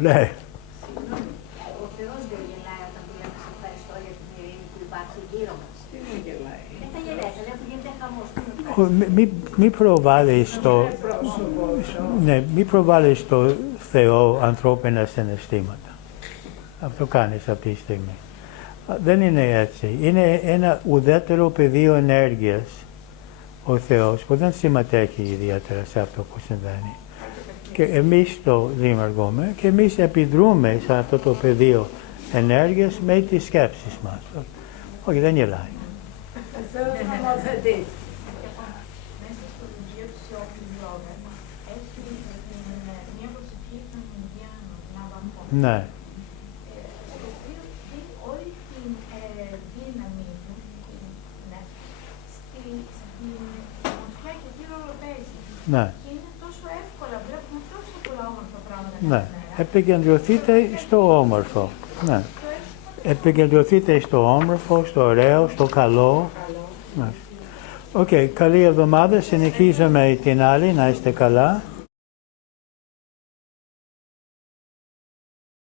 Ναι. Ο Θεός δεν γελάει όταν του λέμε σε ευχαριστώ για την ειρήνη που υπάρχει γύρω μας. Δεν θα γελάει, θα λέει που γίνεται χαμός. Μη προβάλλεις το Θεό ανθρώπινα συναισθήματα. Αυτό κάνεις αυτή τη στιγμή. Δεν είναι έτσι. Είναι ένα ουδέτερο πεδίο ενέργειας ο Θεός που δεν συμμετέχει ιδιαίτερα σε αυτό που συμβαίνει. Και εμείς το δημιουργούμε και εμείς επιδρούμε σε αυτό το πεδίο ενέργειας με τις σκέψεις μας. Όχι, δεν γελάει. Μέσα στο βιβλίο του Ρόμπερτ έχει μια προσευχή των Ινδιάνων, Ναβαχό. Ναι. Το οποίο δίνει όλη την δύναμη του στην ομορφιά και τη ρολοπέζη. Ναι. Και είναι τόσο εύκολα, βλέπουμε τόσο πολλά όμορφα πράγματα. Ναι. Επικεντρωθείτε στο όμορφο. Ναι. Επικεντρωθείτε στο όμορφο, στο ωραίο, στο καλό. Ναι. Οκ, καλή εβδομάδα. Συνεχίζουμε την άλλη. Να είστε καλά.